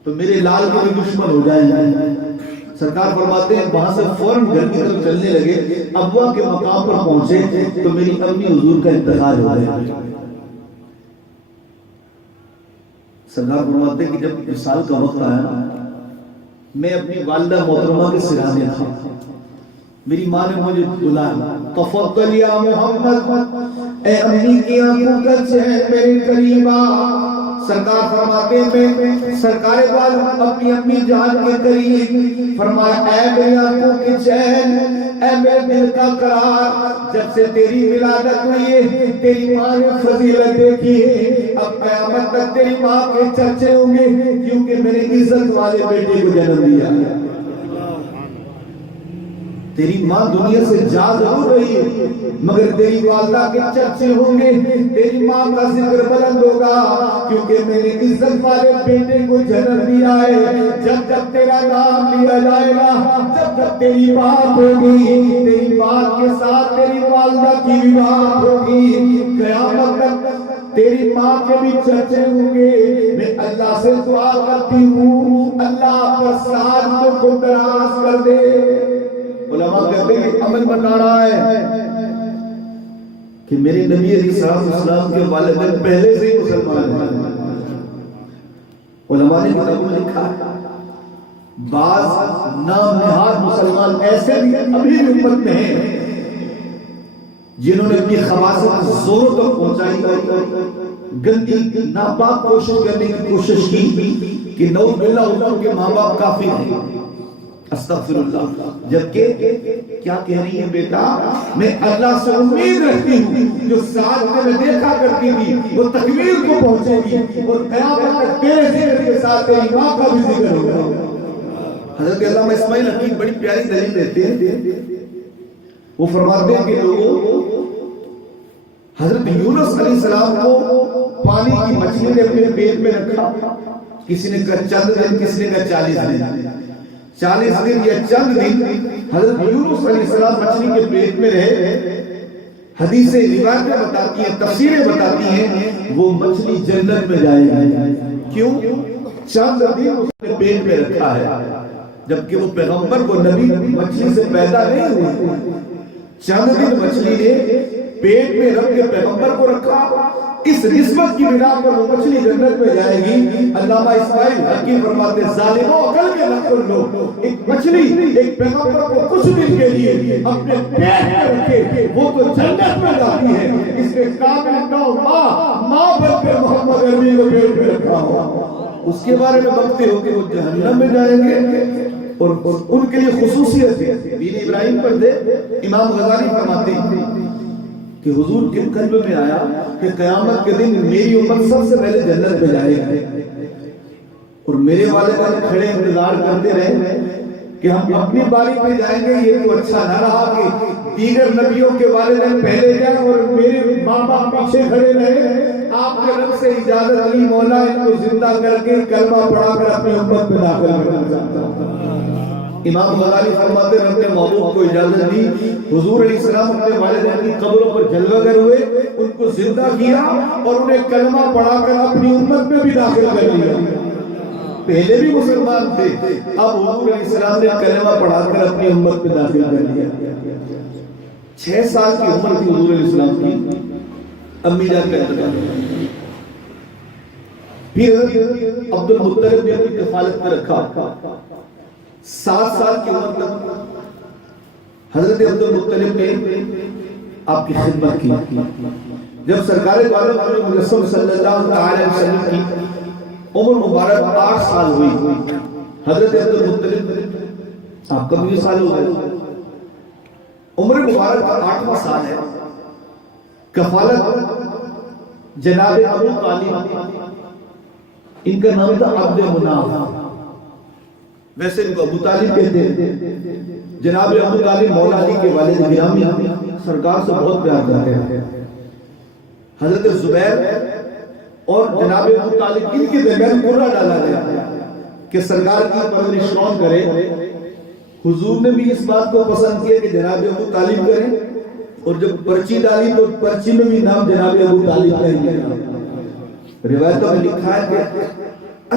تو میرے لال کے بھی دشمن ہو جائیں. سرکار فرماتے ہیں وہاں سے فوراً گھر کی طرف چلنے لگے. ابوا کے مقام پر پہنچے تو میری امی حضور کا انتقال ہو گیا. سرکار فرماتے ہیں کہ جب وصال کا وقت آیا میں اپنی والدہ محترمہ کے سرانے تھا. میری ماں نے مجھے بلایا تفضل یا محمد اے امی کی آنکھوں کا چین میرے قریب آ. سرکار فرماتے میں سرکار والد اپنی امی جان کے قریب فرمایا اے میری آنکھوں کی چین اے میرے دل کا قرار جب سے تیری ولادت ہوئی ہے تیری ماں نے فضیلت دیکھی ہے اب قیامت تک تیری ماں کے چرچے ہوں گے کیونکہ میرے عزت والے بیٹے کو جنم دیا ہے. تیری ماں دنیا سے جا ضرور رہی ہے مگر تیری والدہ کے چرچے ہوں گے, تیری ماں کا ذکر بلند ہوگا کیونکہ میرے عزت والے بیٹے کو جنم دیا ہے. جب جب تیرا نام لیا جائے گا جب جب تیری بات ہوگی تیری بات کے ساتھ تیری والدہ کی بھی بات ہوگی قیامت تک تیری ماں کے بھی چرچے ہوں گے. میں اللہ سے دعا کرتی ہوں اللہ پر ساتھ کو دراز کر دے. علماء کہتے ہیں کہ عمل بتا رہا ہے کہ میرے نبی علیہ السلام کے والدین پہلے سے ہی مسلمان ہیں. علماء نے کتابوں میں لکھا ہے بعض نام نہاد مسلمان ایسے بھی ابھی بھی امت میں ہیں جنہوں نے اپنی خباثت زوروں تک پہنچائی, گندی ناپاک کوشش کرنے کی کوشش کی کہ نعوذ باللہ ان کے ماں باپ کافر ہیں. استغفر اللہ. جبکہ کیا کہہ رہی ہے بیٹا میں اللہ سے امید رکھتی ہوں جو ساتھ میں دیکھا کرتی تھی وہ تکبیر کو پہنچے گی اور قیامت تک تیرے ذکر کے ساتھ تیری ماں کا بھی ذکر ہوگا. حضرت علامہ اسماعیل حقیق بڑی پیاری دلیل دیتے ہیں. وہ فرماتے ہیں کہ لوگوں حضرت یونس علیہ السلام کو پانی کی مچھلی نے اپنے پیٹ میں رکھا. کسی نے کہا چند دن کسی نے کہا 40 دن. 40 دن یا چند دن حضرت یونس علیہ السلام مچھلی کے پیٹ میں رہے. حدیثیں روایتیں بتاتی ہیں تفسیریں بتاتی ہیں وہ مچھلی جنت میں جائے گی. کیوں؟ چند دن اس نے پیٹ میں رکھا ہے جبکہ وہ پیغمبر کو نبی مچھلی سے پیدا نہیں ہوئی. چند دن مچھلی نے پیٹ میں رکھ کے پیغمبر کو رکھا. اس نسبت کی بنا پر وہ مچھلی جنت میں جائے گی. علامہ اسماعیل حقیق فرماتے ظالموں عقل کے نہ کر لو. ایک مچھلی ایک پیغمبر کو کچھ دن کے لیے اپنے پیٹ میں رکھے وہ تو جنت میں جاتی ہے. اس کے کامل 9 ماں بن کے محمد عربی کو پیٹ میں رکھا ہوا. اس کے بارے میں بکتے ہو کہ وہ جہنم میں جائیں گے اور ان کے لیے خصوصیت ہے. دین ابراہیم پر دے امام غزالی فرماتے ہیں کہ حضور کے قلب میں آیا کہ قیامت کے دن میری امت سب سے پہلے جنت میں جائے گی اور میرے والدین کھڑے انتظار کرتے رہے کہ ہم اپنی باری پہ جائیں گے. یہ تو اچھا نہ رہا کہ دیگر نبیوں کے والدین پہلے جائیں اور میرے ماں باپ پیچھے کھڑے رہے. آپ کے رب سے اجازت لی مولا ان کو زندہ کر کے کلمہ پڑھا کر اپنی امت میں داخل کرنا چاہتا ہوں. امام غزالی فرماتے ہیں اپنے محبوب کو اجازت دی. حضور علیہ السلام اپنے والدین کی قبروں پر جلوہ گر ہوئے ان کو زندہ کیا اور انہیں کلمہ پڑھا کر اپنی امت میں بھی داخل کر لیا. پہلے بھی مسلمان تھے اب حضور علیہ السلام نے کلمہ پڑھا کر اپنی امت میں داخل کر لیا. 6 سال کی عمر تھی حضور علیہ السلام کی. امی جان کا انتقال. پھر عبد المطلب نے اپنی کفالت میں رکھا. 7 سال کی عمر تک حضرت عبد المطلب نے آپ کی خدمت کی. جب سرکار دو عالم حضرت رسول صلی اللہ علیہ وسلم کی عمر مبارک 8 سال ہوئی, حضرت عبد المطلب آپ کا 20 سال ہو گئے, عمر مبارک کا 8واں سال ہے. کفالت جناب ابو طالب, ان کا نام تھا عبد مناف, ویسے ان کو ابو طالب کہتے ہیں. جناب ابو طالب مولا علی کے والد گرامی, سرکار سے بہت پیار کرتے ہیں. حضرت زبیر اور جناب ابو طالب ان کے درمیان قرعہ ڈالا گیا کہ سرکار کی پرورش کون کرے. حضور نے بھی اس بات کو پسند کیا کہ جناب ابو طالب کریں, اور جب پرچی ڈالی تو پرچی میں بھی نام جناب ابو طالب کا ہی ہے. روایتوں میں لکھا ہے کہ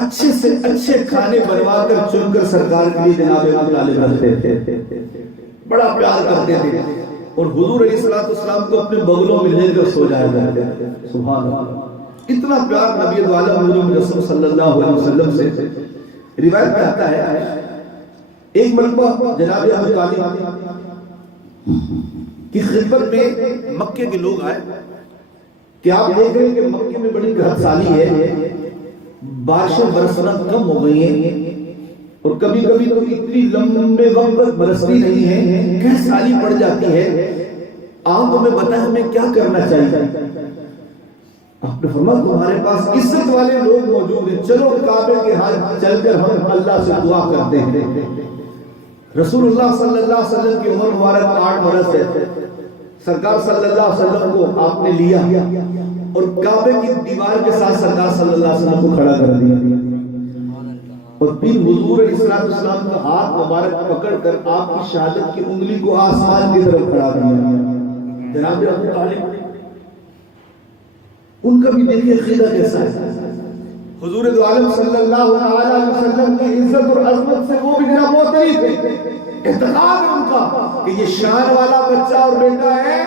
اچھے سے اچھے کھانے بنوا کر چن کر سرکار کے لیے جناب ابو طالب رکھتے تھے, بڑا پیار کرتے تھے, اور حضور علیہ السلام کو اپنے بغلوں میں لے کر سو جایا کرتے تھے. سبحان اللہ, اتنا پیار نبی دو عالم حضور رسول صلی اللہ علیہ وسلم سے. روایت میں آتا ہے ایک مرتبہ جناب ابو طالب کی خدمت میں مکے کے لوگ آئے کہ آپ دیکھ رہے ہیں کہ مکے میں بڑی گھر سالی ہے, بارشیں برسنا کم ہو گئی ہیں, اور کبھی کبھی تو اتنی لمبے وقت تک برستی نہیں ہے, گھر سالی پڑ جاتی ہے. آپ ہمیں بتائیں ہمیں کیا کرنا چاہیے. آپ نے فرمایا تمہارے پاس عزت والے لوگ موجود ہیں, چلو کعبے کے ہاتھ چل کر ہم اللہ سے دعا کرتے ہیں. رسول اللہ صلی اللہ علیہ وسلم کی عمر مبارک 8 برس ہے. سرکار صلی اللہ علیہ وسلم کو آپ نے لیا اور کعبے کی دیوار کے ساتھ سرکار صلی اللہ علیہ وسلم کو کھڑا کر دیا, اور پھر حضور علیہ السلام کا ہاتھ مبارک پکڑ کر آپ کی شہادت کی انگلی کو آسمان کی طرف کھڑا دیا. جناب ابو طالب ان کا بھی دیکھیے عقیدہ کیسا ہے. حضور دو عالم صلی اللہ علیہ وسلم کی عزت اور عظمت سے وہ بھی جناب معترف تھے. اعتقاد ان کا کہ یہ شان والا بچہ اور بیٹا ہے,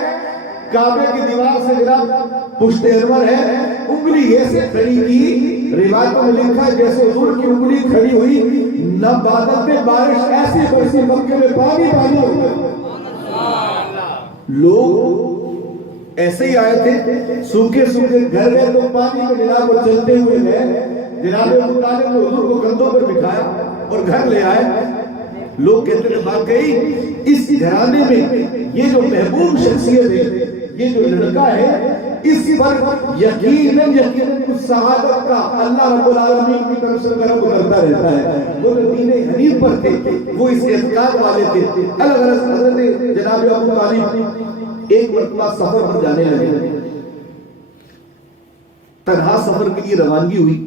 کعبے کی دیوار سے جناب پشت انور ہے, انگلی ایسے کھڑی کی. روایتوں میں لکھا ہے جیسے حضور کی انگلی کھڑی ہوئی نہ بادل میں بارش ایسی برسی, مکے میں پانی پانی ہو گیا. لوگ ایسے ہی آئے تھے, سوکھے سوکھے گھر گئے تو پانی میں جناب وہ چلتے ہوئے گئے. جناب ابو طالب نے حضور کو کندھوں پر بٹھایا اور گھر لے آئے. لوگ کہتے ہیں واقعی اس گھرانے میں یہ جو محبوب شخصیت ہے, یہ جو لڑکا ہے, اس پر یقیناً کچھ سعادت کا اللہ رب العالمین کی طرف سے کرم کرتا رہتا ہے. وہ دین حنیف پر تھے, وہ اس اعتقاد والے تھے. الگ الگ حضرت جناب ابو طالب ایک مرتبہ سفر پر جانے لگے, تنہا سفر کے لیے روانگی ہوئی.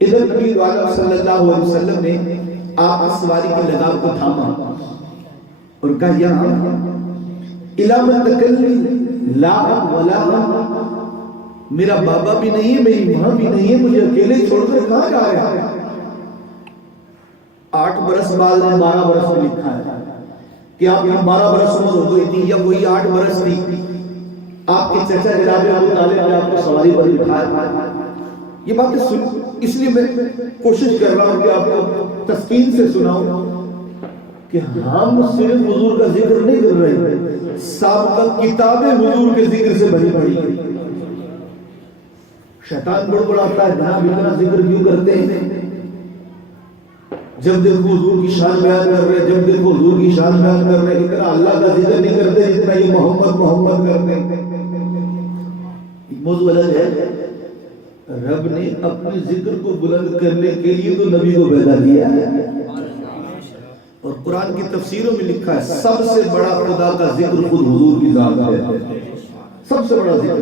ادھر نبی صلی اللہ علیہ وسلم نے آپ کی سواری کی لگام کو تھاما اور کہا یہاں علامت تکلی لا ولا, میرا بابا بھی نہیں ہے, میری ماں بھی نہیں ہے, مجھے اکیلے چھوڑ کر کہاں جا رہا ہے. 8 برس بعد 12 برس میں لکھا ہے کہ آپ یہاں 12 برس عمر ہو گئی تھی, یا وہی 8 برس تھی. آپ کے چچا جناب ابو طالب نے آپ کو سواری پر بٹھایا. یہ باتیں سن, اس لیے میں کوشش کر رہا ہوں کہ آپ کو تسکین سے سناؤں کہ ہم صرف حضور کا ذکر نہیں کر رہے, سابقہ کتابیں حضور کے ذکر سے بھری پڑی. شیطان بڑبڑاتا ہے جناب اتنا ذکر کیوں کرتے ہیں, جب دیکھو حضور کی شان بیان کر رہے, جب دیکھو حضور کی شان بیان کر رہے, اتنا اللہ کا ذکر نہیں کرتے جتنا یہ محمد محمد کرتے ہیں. موضوع الگ ہے. رب نے اپنے ذکر کو بلند کرنے کے لیے تو نبی کو پیدا کیا ہے, اور قرآن کی تفسیروں میں لکھا ہے سب سے بڑا خدا کا ذکر خود حضور کی ذات ہے. سب سے بڑا ذکر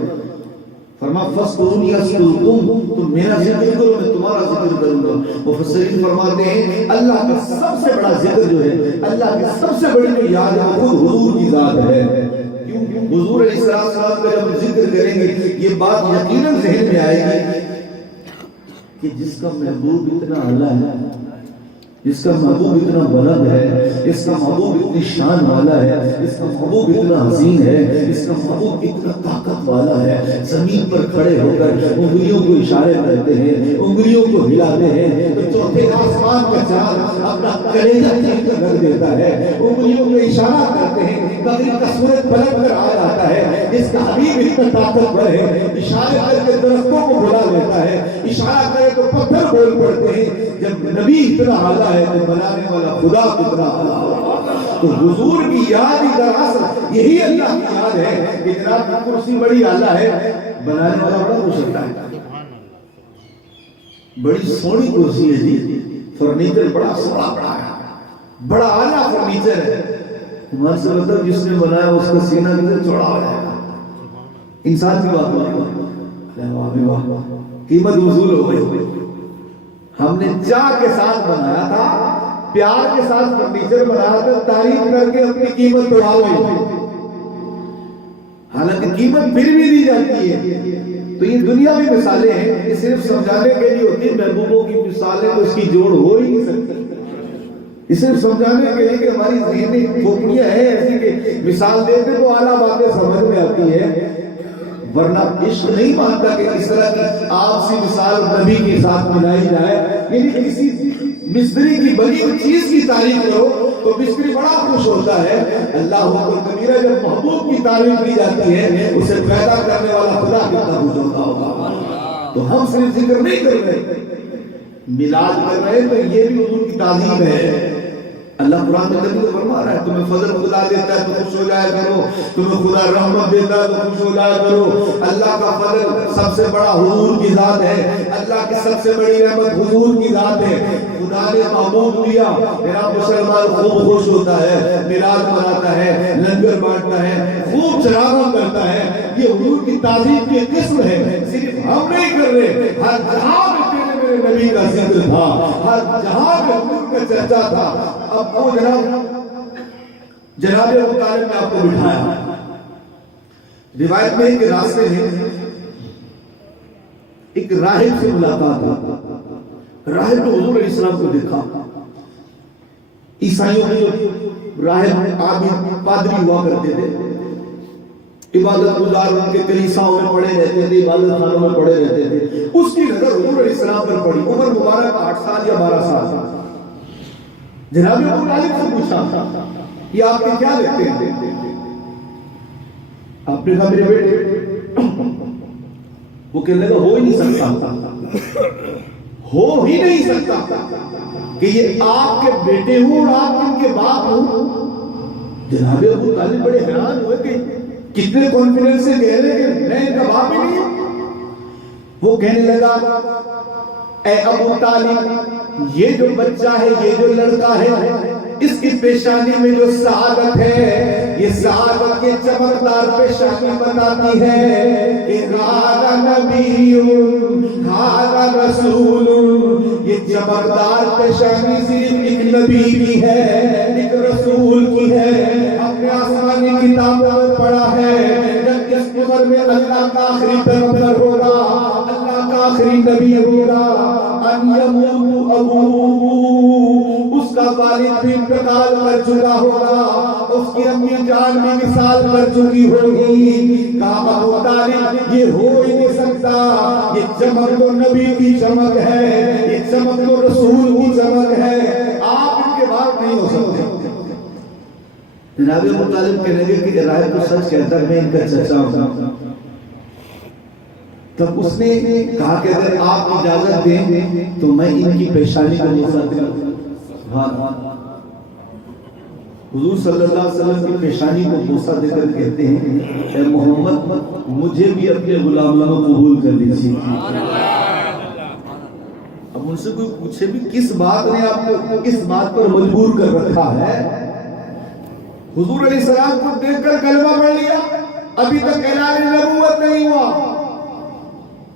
فرما فَاسْقُرُونِي أَذْكُرْكُمْ, تم میرا ذکر کرو میں تمہارا ذکر کروں گا. مفسرین فرماتے ہیں اللہ کا سب سے بڑا ذکر جو ہے, اللہ کی سب سے بڑی جو یاد ہے خود حضور کی ذات ہے. حضور علیہ السلام کا جب ذکر کریں گے یہ بات یقیناً ذہن میں آئے گی کہ جس کا محبوب اتنا اعلیٰ ہے, جس کا محبوب اتنا بلند ہے، اس کا محبوب اتنی شان والا ہے، اس کا محبوب اتنا حسین ہے، اس کا محبوب اتنا طاقت والا ہے، زمین پر کھڑے ہو کر انگلیوں کو اشارے کرتے ہیں، انگلیوں کو ہلاتے ہیں تو چوتھے آسمان کا چاند اپنا کلیجہ چیر کر رکھ دیتا ہے، انگلیوں کو اشارہ کرتے ہیں، مغرب کا سورج پلٹ کر آ جاتا ہے، اس کا حبیب اتنا طاقتور ہے، اشارے کر کے درختوں کو بلا لیتا ہے، اشارہ کرے تو پتھر بول پڑتے ہیں۔ جب نبی اتنا اعلیٰ ہے تو بنانے والا خدا کتنا اعلیٰ ہے۔ تو حضور کی یاد ہی دراصل یہی اللہ کی یاد ہے کہ جناب کی کرسی بڑی اعلیٰ ہے، بنانے والا بڑا خوش ہوتا ہے۔ بڑی سونی کرسی ہے جی، فرنیچر بڑا سونا بڑا ہے، بڑا اعلیٰ فرنیچر ہے، ہمارے سے مطلب جس نے بنایا اس کا سینہ کتنا چوڑا ہو جائے گا، انسان کی بات نہیں، قیمت وصول ہو گئی۔ ہم نے چاہ کے ساتھ بنایا تھا، پیار کے ساتھ فرنیچر بنایا تھا، تعریف کر کے اپنی قیمت بڑھا گئی، حالانکہ قیمت پھر بھی دی جاتی ہے۔ تو یہ دنیاوی مثالیں ہیں، یہ صرف سمجھانے کے لیے ہوتی ہیں، محبوبوں کی مثالیں تو اس کی جوڑ ہو ہی نہیں سکتی، یہ صرف سمجھانے کے لیے کہ ہماری ذہنی کھوپڑیاں ہیں ایسی کہ مثال دیتے تو اعلیٰ باتیں سمجھ میں آتی ہے، ورنہ عشق نہیں مانتا کہ اس طرح کی آپ سی مثال نبی کے ساتھ ملائی جائے۔ یعنی کسی مستری کی بنی ہوئی چیز کی تعریف کرو تو مستری بڑا خوش ہوتا ہے۔ اللہ اکبر کبیرہ، جب محبوب کی تعریف کی جاتی ہے اسے پیدا کرنے والا خدا کتنا خوش ہوتا ہوگا۔ تو ہم صرف ذکر نہیں کر رہے، میلاد کر رہے، تو یہ بھی حضور کی تعظیم ہے۔ اللہ قرآن میں کبھی تو فرما رہا ہے تمہیں فضل خدا دیتا ہے تو خوش ہو جایا کرو، تمہیں خدا رحمت دیتا ہے تو خوش ہو جایا کرو۔ اللہ کا فضل سب سے بڑا حضور کی ذات ہے، اللہ کی سب سے بڑی رحمت حضور کی ذات ہے۔ خدا نے محبوب دیا، میرا مسلمان خوب خوش ہوتا ہے، میلاد مناتا ہے، لنگر بانٹتا ہے، خوب چراغاں کرتا ہے، یہ حضور کی تعظیم کی قسم ہے۔ صرف ہم نہیں کر رہے، ہر جہاں میں میرے نبی کا ذکر تھا، ہر جہاں میں حضور کا چرچا تھا۔ اب وہ جناب ابو طالب نے آپ کو بٹھایا، روایت میں ایک راستے میں ایک راہب سے ملاقات ہوئی، راہب نے حضور علیہ السلام کو دیکھا۔ عیسائیوں میں جو راہب عابد پادری ہوا کرتے تھے، عبادت گزار ان کے کلیساؤں میں پڑے رہتے تھے، عبادت خانوں میں پڑے رہتے تھے، اس کی نظر حضور علیہ السلام پر پڑی۔ عمر مبارک 8 سال یا 12 سال۔ جناب ابو طالب سے پوچھا یہ آپ کے کیا لگتے ہیں؟ آپ نے کہا میرے بیٹے۔ وہ کہنے لگا ہو ہی نہیں سکتا، ہو ہی نہیں سکتا کہ یہ آپ کے بیٹے ہوں اور آپ ان کے باپ ہوں۔ جناب ابو طالب بڑے حیران ہوئے کہ کتنے کانفیڈنس سے کہہ رہے کہ میں ان کا باپ ہی نہیں ہوں۔ وہ کہنے لگا اے ابو طالب، یہ جو بچہ ہے، یہ جو لڑکا ہے، اس کی پیشانی میں جو سعادت ہے، یہ سعادت کے چمکدار پیشانی بتاتی ہے کہ ھذا نبی ھذا رسول۔ یہ چمکدار پیشانی صرف ایک نبی کی ہے، ایک رسول کی ہے۔ ہم نے آسمانی کتابوں میں پڑھا ہے جب اس عمر میں اللہ کا آخری پیغمبر ہوگا، اللہ کا آخری نبی ہوگا، ان یموت ابوہ، اس کا والد بھی انتقال کر چکا ہوگا، اس کی امی جان بھی وصال کر چکی ہوگی۔ کہا ابو طالب یہ ہو ہی نہیں سکتا، یہ چمک تو نبی کی چمک ہے، یہ چمک تو رسول کی چمک ہے، آپ ان کے بعد نہیں ہو سکتے۔ جناب ابو طالب کہنے لگے کہ راہب تو سچ کہتا ہے، میں ان کا چچا ہوں۔ تب اس نے کہا کہ اگر آپ اجازت دیں تو میں ان کی پیشانی کو بوسہ دوں۔ حضور صلی اللہ علیہ وسلم کی پیشانی کو بوسہ دے کر کہتے ہیں اے محمد مجھے بھی اپنے غلاموں کو قبول کر لیجیے۔ اب ان سے کوئی پوچھے بھی کس بات نے آپ کو اس بات پر مجبور کر رکھا ہے؟ حضور علیہ السلام کو دیکھ کر کلمہ پڑھ لیا، ابھی تک اعلان نبوت نہیں ہوا،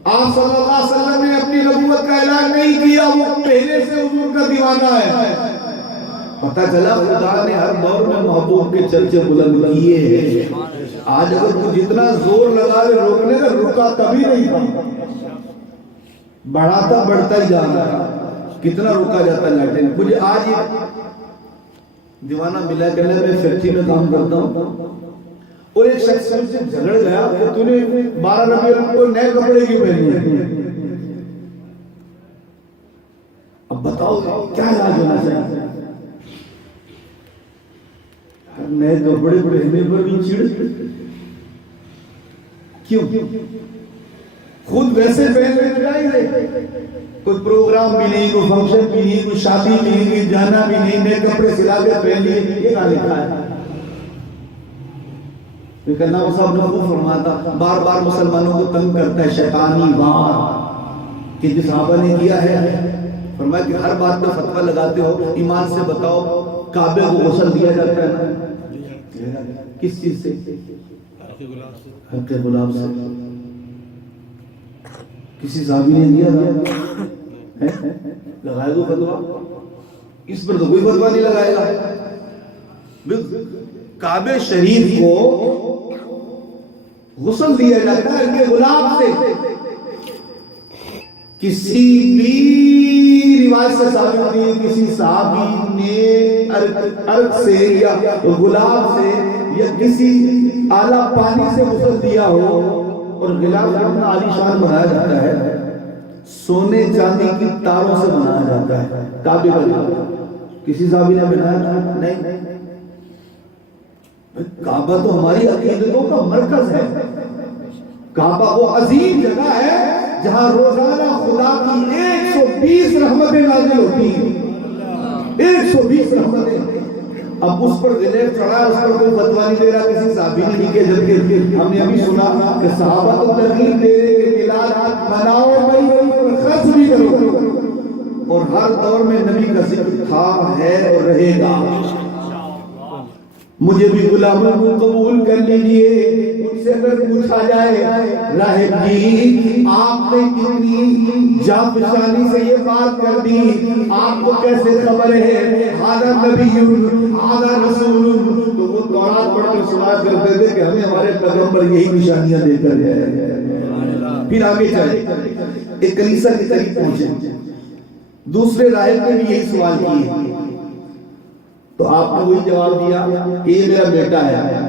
آپ صلی اللہ علیہ وسلم نے اپنی نبوت کا اعلان نہیں کیا، وہ پہلے سے حضور کا دیوانہ ہے۔ پتہ چلا خدا نے ہر دور میں محبوب کے چرچے بلند کیے ہیں۔ آج اگر تو جتنا زور لگا رہے روکنے کا، رکا کبھی نہیں تھا، بڑھاتا بڑھتا ہی جا رہا ہے۔ کتنا روکا جاتا ہے لائٹیں. مجھے آج یہ دیوانہ ملا کہ میں فیکٹری میں کام کرتا ہوں اور ایک شخص سے جھگڑ گیا کہ تو نے 12 ربیع الاول کو نئے کپڑے کیوں پہنے ہیں. اب بتاؤ کیا علاج ہونا چاہیے؟ نئے کپڑے پہننے پر بھی چڑ کیوں؟ خود ویسے پہننے جائیں، کوئی پروگرام بھی نہیں، کوئی فنکشن بھی نہیں، کوئی شادی بھی نہیں، کوئی جانا بھی نہیں، نئے کپڑے سلا کے پہن لیے. یہ کہاں لکھا ہے؟ کرنا وہ صاحب نے خوب فرماتا، بار بار مسلمانوں کو تنگ کرتا ہے شیطانی وار کہ جو صحابہ نے کیا ہے. فرمایا کہ ہر بات میں فتویٰ لگاتے ہو، ایمان سے بتاؤ کعبے کو غسل دیا جاتا ہے نا؟ کس چیز سے؟ حق گلاب سے. کسی صحابی نے دیا تھا؟ لگائے دو فتویٰ. اس پر تو کوئی فتویٰ نہیں لگائے گا. کعبے شریف کو غسل دیا جاتا ہے کہ گلاب سے. کسی بھی روایت سے ثابت نہیں کسی صحابی نے عرق سے یا گلاب سے یا کسی اعلیٰ پانی سے غسل دیا ہو. اور غلاف اتنا عالی شان بنایا جاتا ہے، سونے چاندی کی تاروں سے بنایا جاتا ہے. کعبے کا کسی صحابی نے بنایا تھا؟ نہیں. کعبہ تو ہماری عقیدتوں کا مرکز ہے. کعبہ وہ عظیم جگہ ہے جہاں روزانہ خدا کی 120 رحمتیں نازل ہوتی ہیں. 120 رحمتیں. اب اس پر غلیظ چڑھا، اس پر کوئی فتویٰ نہیں دے رہا کسی صحابی نے نہیں کیا. جبکہ ہم نے ابھی سنا کہ صحابہ کو ترغیب دے رہے کہ بلال بناؤ بھائی، خرچ بھی کرو. اور ہر دور میں نبی کا ذکر تھا، ہے اور رہے گا. مجھے بھی غلاموں کو قبول کر لیجئے. ان سے اگر پوچھا جائے راہب جی آپ نے کتنی جانفشانی سے یہ بات کر دی، آپ کو کیسے خبر ہے؟ ھذا نبی ھذا رسول. تو وہ تورات پڑھ کر سنا کرتے تھے کہ ہمیں ہمارے پیغمبر یہی نشانیاں دے کر گئے. پھر آگے چلے ایک کلیسا کی طرف پہنچے. دوسرے راہب نے بھی یہی سوال کیے تو آپ نے وہی جواب دیا کہ یہ میرا بیٹا ہے.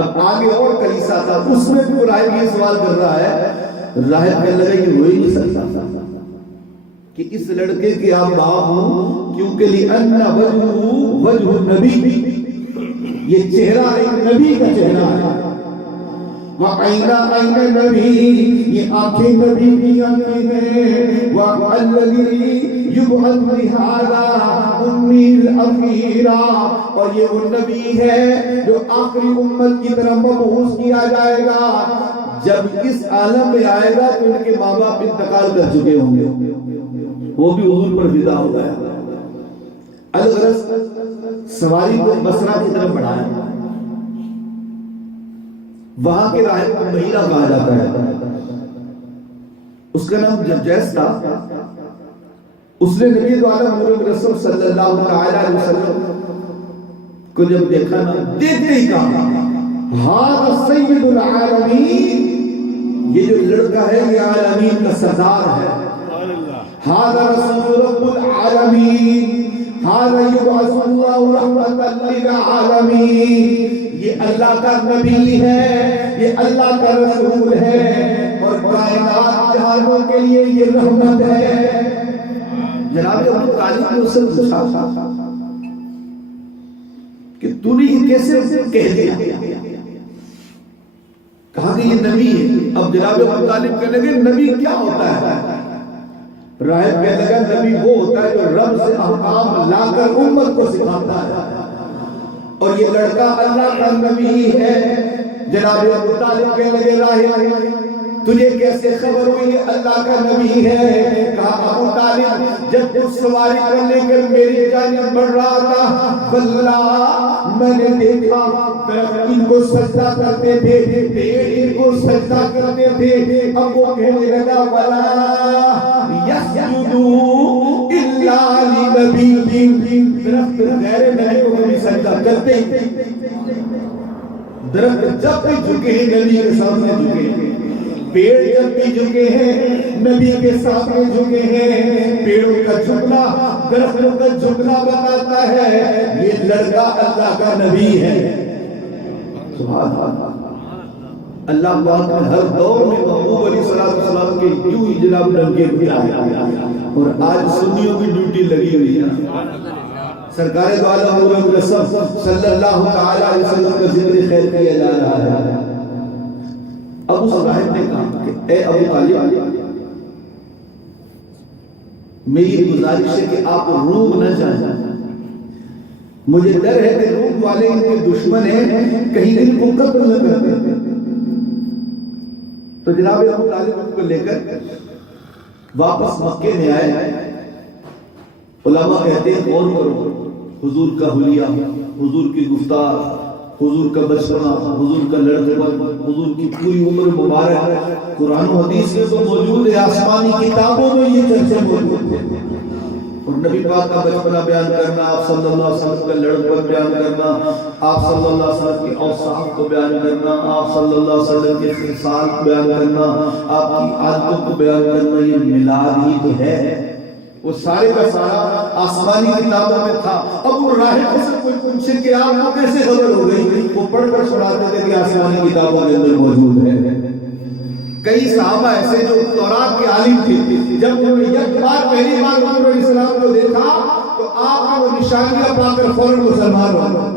اب آگے اور کلیسا تھا، اس میں بھی راہب یہ سوال کر رہا ہے. راہب کہنے لگا یہ ہو ہی نہیں سکتا کہ اس لڑکے کے آپ باپ ہوں، کیونکہ لِأَنَّ وَجْهُ وَجْهُ النَّبِيِّ، یہ چہرہ ایک نبی کا چہرہ ہے. وَعَيْنَا عَيْنَ النَّبِيِّ، یہ آنکھیں نبی کی آنکھیں ہیں. وَالَّذِي يُبْعَثُ لِهَذَا أُمِّي الْأَخِيرَةِ، اور یہ وہ نبی ہے جو آخری امت کی طرف مبعوث کیا جائے گا. جب اس عالم میں آئے گا تو ان کے ماں باپ انتقال کر چکے ہوں گے، وہ بھی حضور پر فدا ہو گیا. الغرض سواری کو بصرہ کی طرف بڑھایا. وہاں کے راہب کو بحیرہ کہا جاتا ہے. اس کا نام جرجیس تھا. اس نے نبی دو عالم حضور رسول صلی اللہ علیہ وسلم کو جب دیکھا نا، دیکھتے ہی کہا ھذا سید العالمین، یہ جو لڑکا ہے یہ عالمین کا سردار ہے. ھذا رسول رب العالمین، ھذا یبعث اللہ رحمۃ للعالمین، یہ اللہ کا نبی ہے، یہ اللہ کا رسول ہے اور کائنات جہانوں کے لیے یہ رحمت ہے. جناب ابو طالب نے اس سے پوچھا کہ تو نے یہ کیسے کہہ دیا؟ کہا کہ یہ نبی ہے. اب جناب ابو طالب کہنے لگے نبی کیا ہوتا ہے؟ راہب کہنے لگا نبی وہ ہوتا ہے جو رب سے احکام لا کر امت کو سکھاتا ہے، اور یہ لڑکا اللہ کا نبی ہے. جناب ابو طالب کہنے لگے راہب تجھے کیسے خبر ہوئی یہ اللہ کا نبی ہے؟ کہا ابو طالب جب تو سواری کر لے کر میری جانب بڑھ رہا تھا، واللہ میں نے دیکھا ان کو سجدہ کرتے تھے، پیڑ ان کو سجدہ کرتے تھے. اب وہ کہنے لگا وَلَا يَسْجُدُوا إِلَّا لِنَبِيٍّ، درخت غیر نبی کو کبھی سجدہ کرتے ہی، درخت جب بھی جھکے نبی کے سامنے جھکے. پیڑ جب بھی جھکے ہیں نبی کے سامنے جھکے ہیں. پیڑوں کا جھکنا درختوں کا جھکنا بتاتا ہے یہ لڑکا اللہ کا نبی ہے. سبحان اللہ. اللہ پاک نے ہر دور میں محبوب علیہ السلام کے یوں ہی جناب ڈنکے بجائے اور آج سنیوں کی ڈیوٹی لگی ہوئی ہے. سرکار دو عالم نور مجسم صلی اللہ تعالی علیہ وسلم کا ذکر خیر کیا جا رہا ہے. ابو صاحب نے کہا کہ اے ابو طالب میری گزارش ہے کہ آپ روم نہ جائیں. مجھے ڈر ہے کہ روم والے ان کے دشمن ہیں کہیں ان کو قتل نہ کر دیں. تو جناب ابو طالب کو لے کر واپس مکے میں آئے. علماء کہتے ہیں غور کرو حضور کا حلیہ, حضور کی گفتار, حضور کا بچپنا, حضور کا لڑکپن, حضور کی پوری عمر مبارک قرآن و حدیث میں تو موجود ہے, آسمانی کتابوں میں یہ چرچے موجود ہیں. اور نبی پاک کا بچپنا بیان کرنا, آپ صلی اللہ علیہ وسلم کا لڑکپن بیان کرنا, آپ صلی اللہ علیہ وسلم کی اوصاف کو بیان کرنا, آپ صلی اللہ علیہ وسلم کے خصال کو بیان کرنا, آپ کی عادتوں کو بیان کرنا, یہ میلاد ہی تو ہے. وہ سارے کا سارا آسمانی کتابوں میں تھا. اب وہ راہب سے کوئی پوچھے کہ آپ کو کیسے خبر ہو گئی, وہ پڑھ کر سناتے تھے کہ آسمانی کتابوں کے اندر موجود ہے. کئی صحابہ ایسے جو تورات کے عالم تھے, جب انہوں نے یک بار پہلی بار حضور علیہ السلام کو دیکھا تو آپ نے وہ نشانیاں پا کر فوراً مسلمان ہو گئے.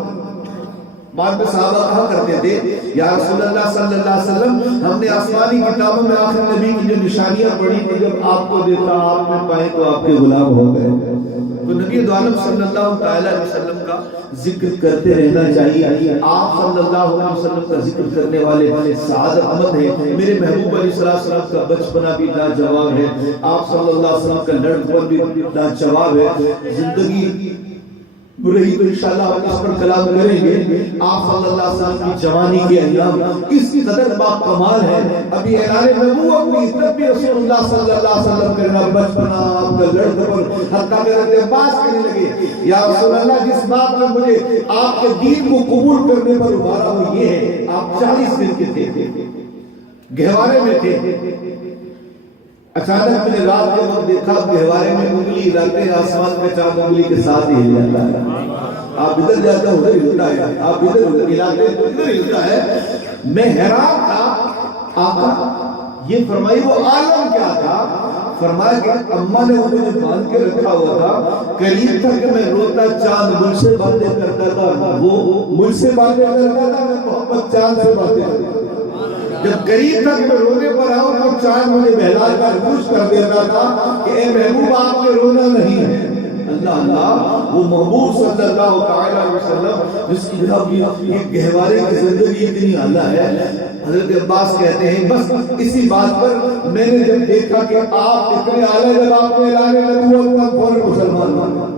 بعد میں صحابہ کہا کرتے تھے یا رسول اللہ صلی اللہ علیہ وسلم ہم نے آسمانی کتابوں میں آخر نبی کی جو نشانیاں پڑھی تھی جب آپ کو دیکھا آپ نے پائے تو آپ کے غلام ہو گئے. تو نبی دو عالم صلی اللہ تعالی علیہ وسلم کا ذکر کرتے رہنا چاہیے. آپ صلی اللہ علیہ وسلم کا ذکر کرنے والے سعادت احمد ہے. میرے محبوب علیہ السلام کا بچپنا بھی لاجواب ہے, آپ صلی اللہ علیہ وسلم کا لڑکپن بھی لاجواب ہے. زندگی رہی تو انشاءاللہ ہم اس پر کلام کریں گے. آپ صلی اللہ علیہ وسلم کی جوانی کے ایام اس قدر با کمال ہے. ابھی اعلان نبوت ہوئی تب بھی رسول اللہ صلی اللہ علیہ وسلم کرنا بچپنا آپ کا لڑکپن حتیٰ کہ حضرت عباس کہنے لگے یا رسول اللہ جس بات میں مجھے آپ کے دین کو قبول کرنے پر ابھارا وہ یہ ہے آپ 40 دن کے تھے, گہوارے میں تھے. اچانک میں نے رات کے وقت دیکھا گہوارے میں انگلی ہلاتے ہیں, آسمان میں چاند انگلی کے ساتھ ہی ہل جاتا ہے. آپ ادھر جاتے ہیں ادھر ہلتا ہے, آپ ادھر ہلاتے ہیں ادھر ہلتا ہے. میں حیران تھا آقا یہ فرمائی وہ عالم کیا تھا. فرمایا کہ اماں نے وہ مجھے باندھ کے رکھا ہوا تھا, قریب تھا کہ میں روتا چاند مجھ سے باتیں کرتا تھا, وہ مجھ سے باتیں کرتا تھا, میں محمد چاند سے باتیں کرتا تھا. جب قریب تک میں رونے پر آؤں تو چاند مجھے بہلا کر خوش کر دیتا تھا کہ اے محبوب آپ نے رونا نہیں ہے. اللہ اللہ وہ محبوب صلی اللہ علیہ وسلم جس کی جناب یہ گہوارے کی زندگی اتنی اعلیٰ ہے. حضرت عباس کہتے ہیں بس اسی بات پر میں نے جب دیکھا کہ آپ اتنے اعلیٰ, جب آپ نے اعلان نبوت کا فوراً مسلمان بنا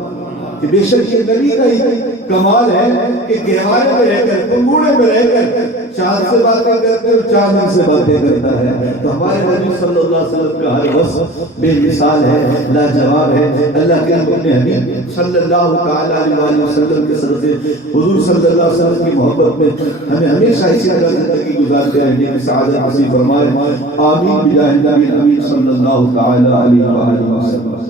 کہ بے شک یہ نبی کا ہی کمال ہے کہ گہوارے میں رہ کر پنگوڑے میں رہ کر چاند سے باتیں کرتے اور چاند سے باتیں کرتا ہے. تو ہمارے نبی صلی اللہ علیہ وسلم کا ہر وصف بے مثال ہے, لاجواب ہے. اللہ کے اپنے حبیب صلی اللہ تعالی علیہ وسلم کے صدقے حضور صلی اللہ علیہ وسلم کی محبت میں ہمیں ہمیشہ اسی طرح زندگی گزارتے رہنے کی سعادت نصیب فرمائے. آمین بجاہ النبی صلی اللہ تعالی علیہ وسلم.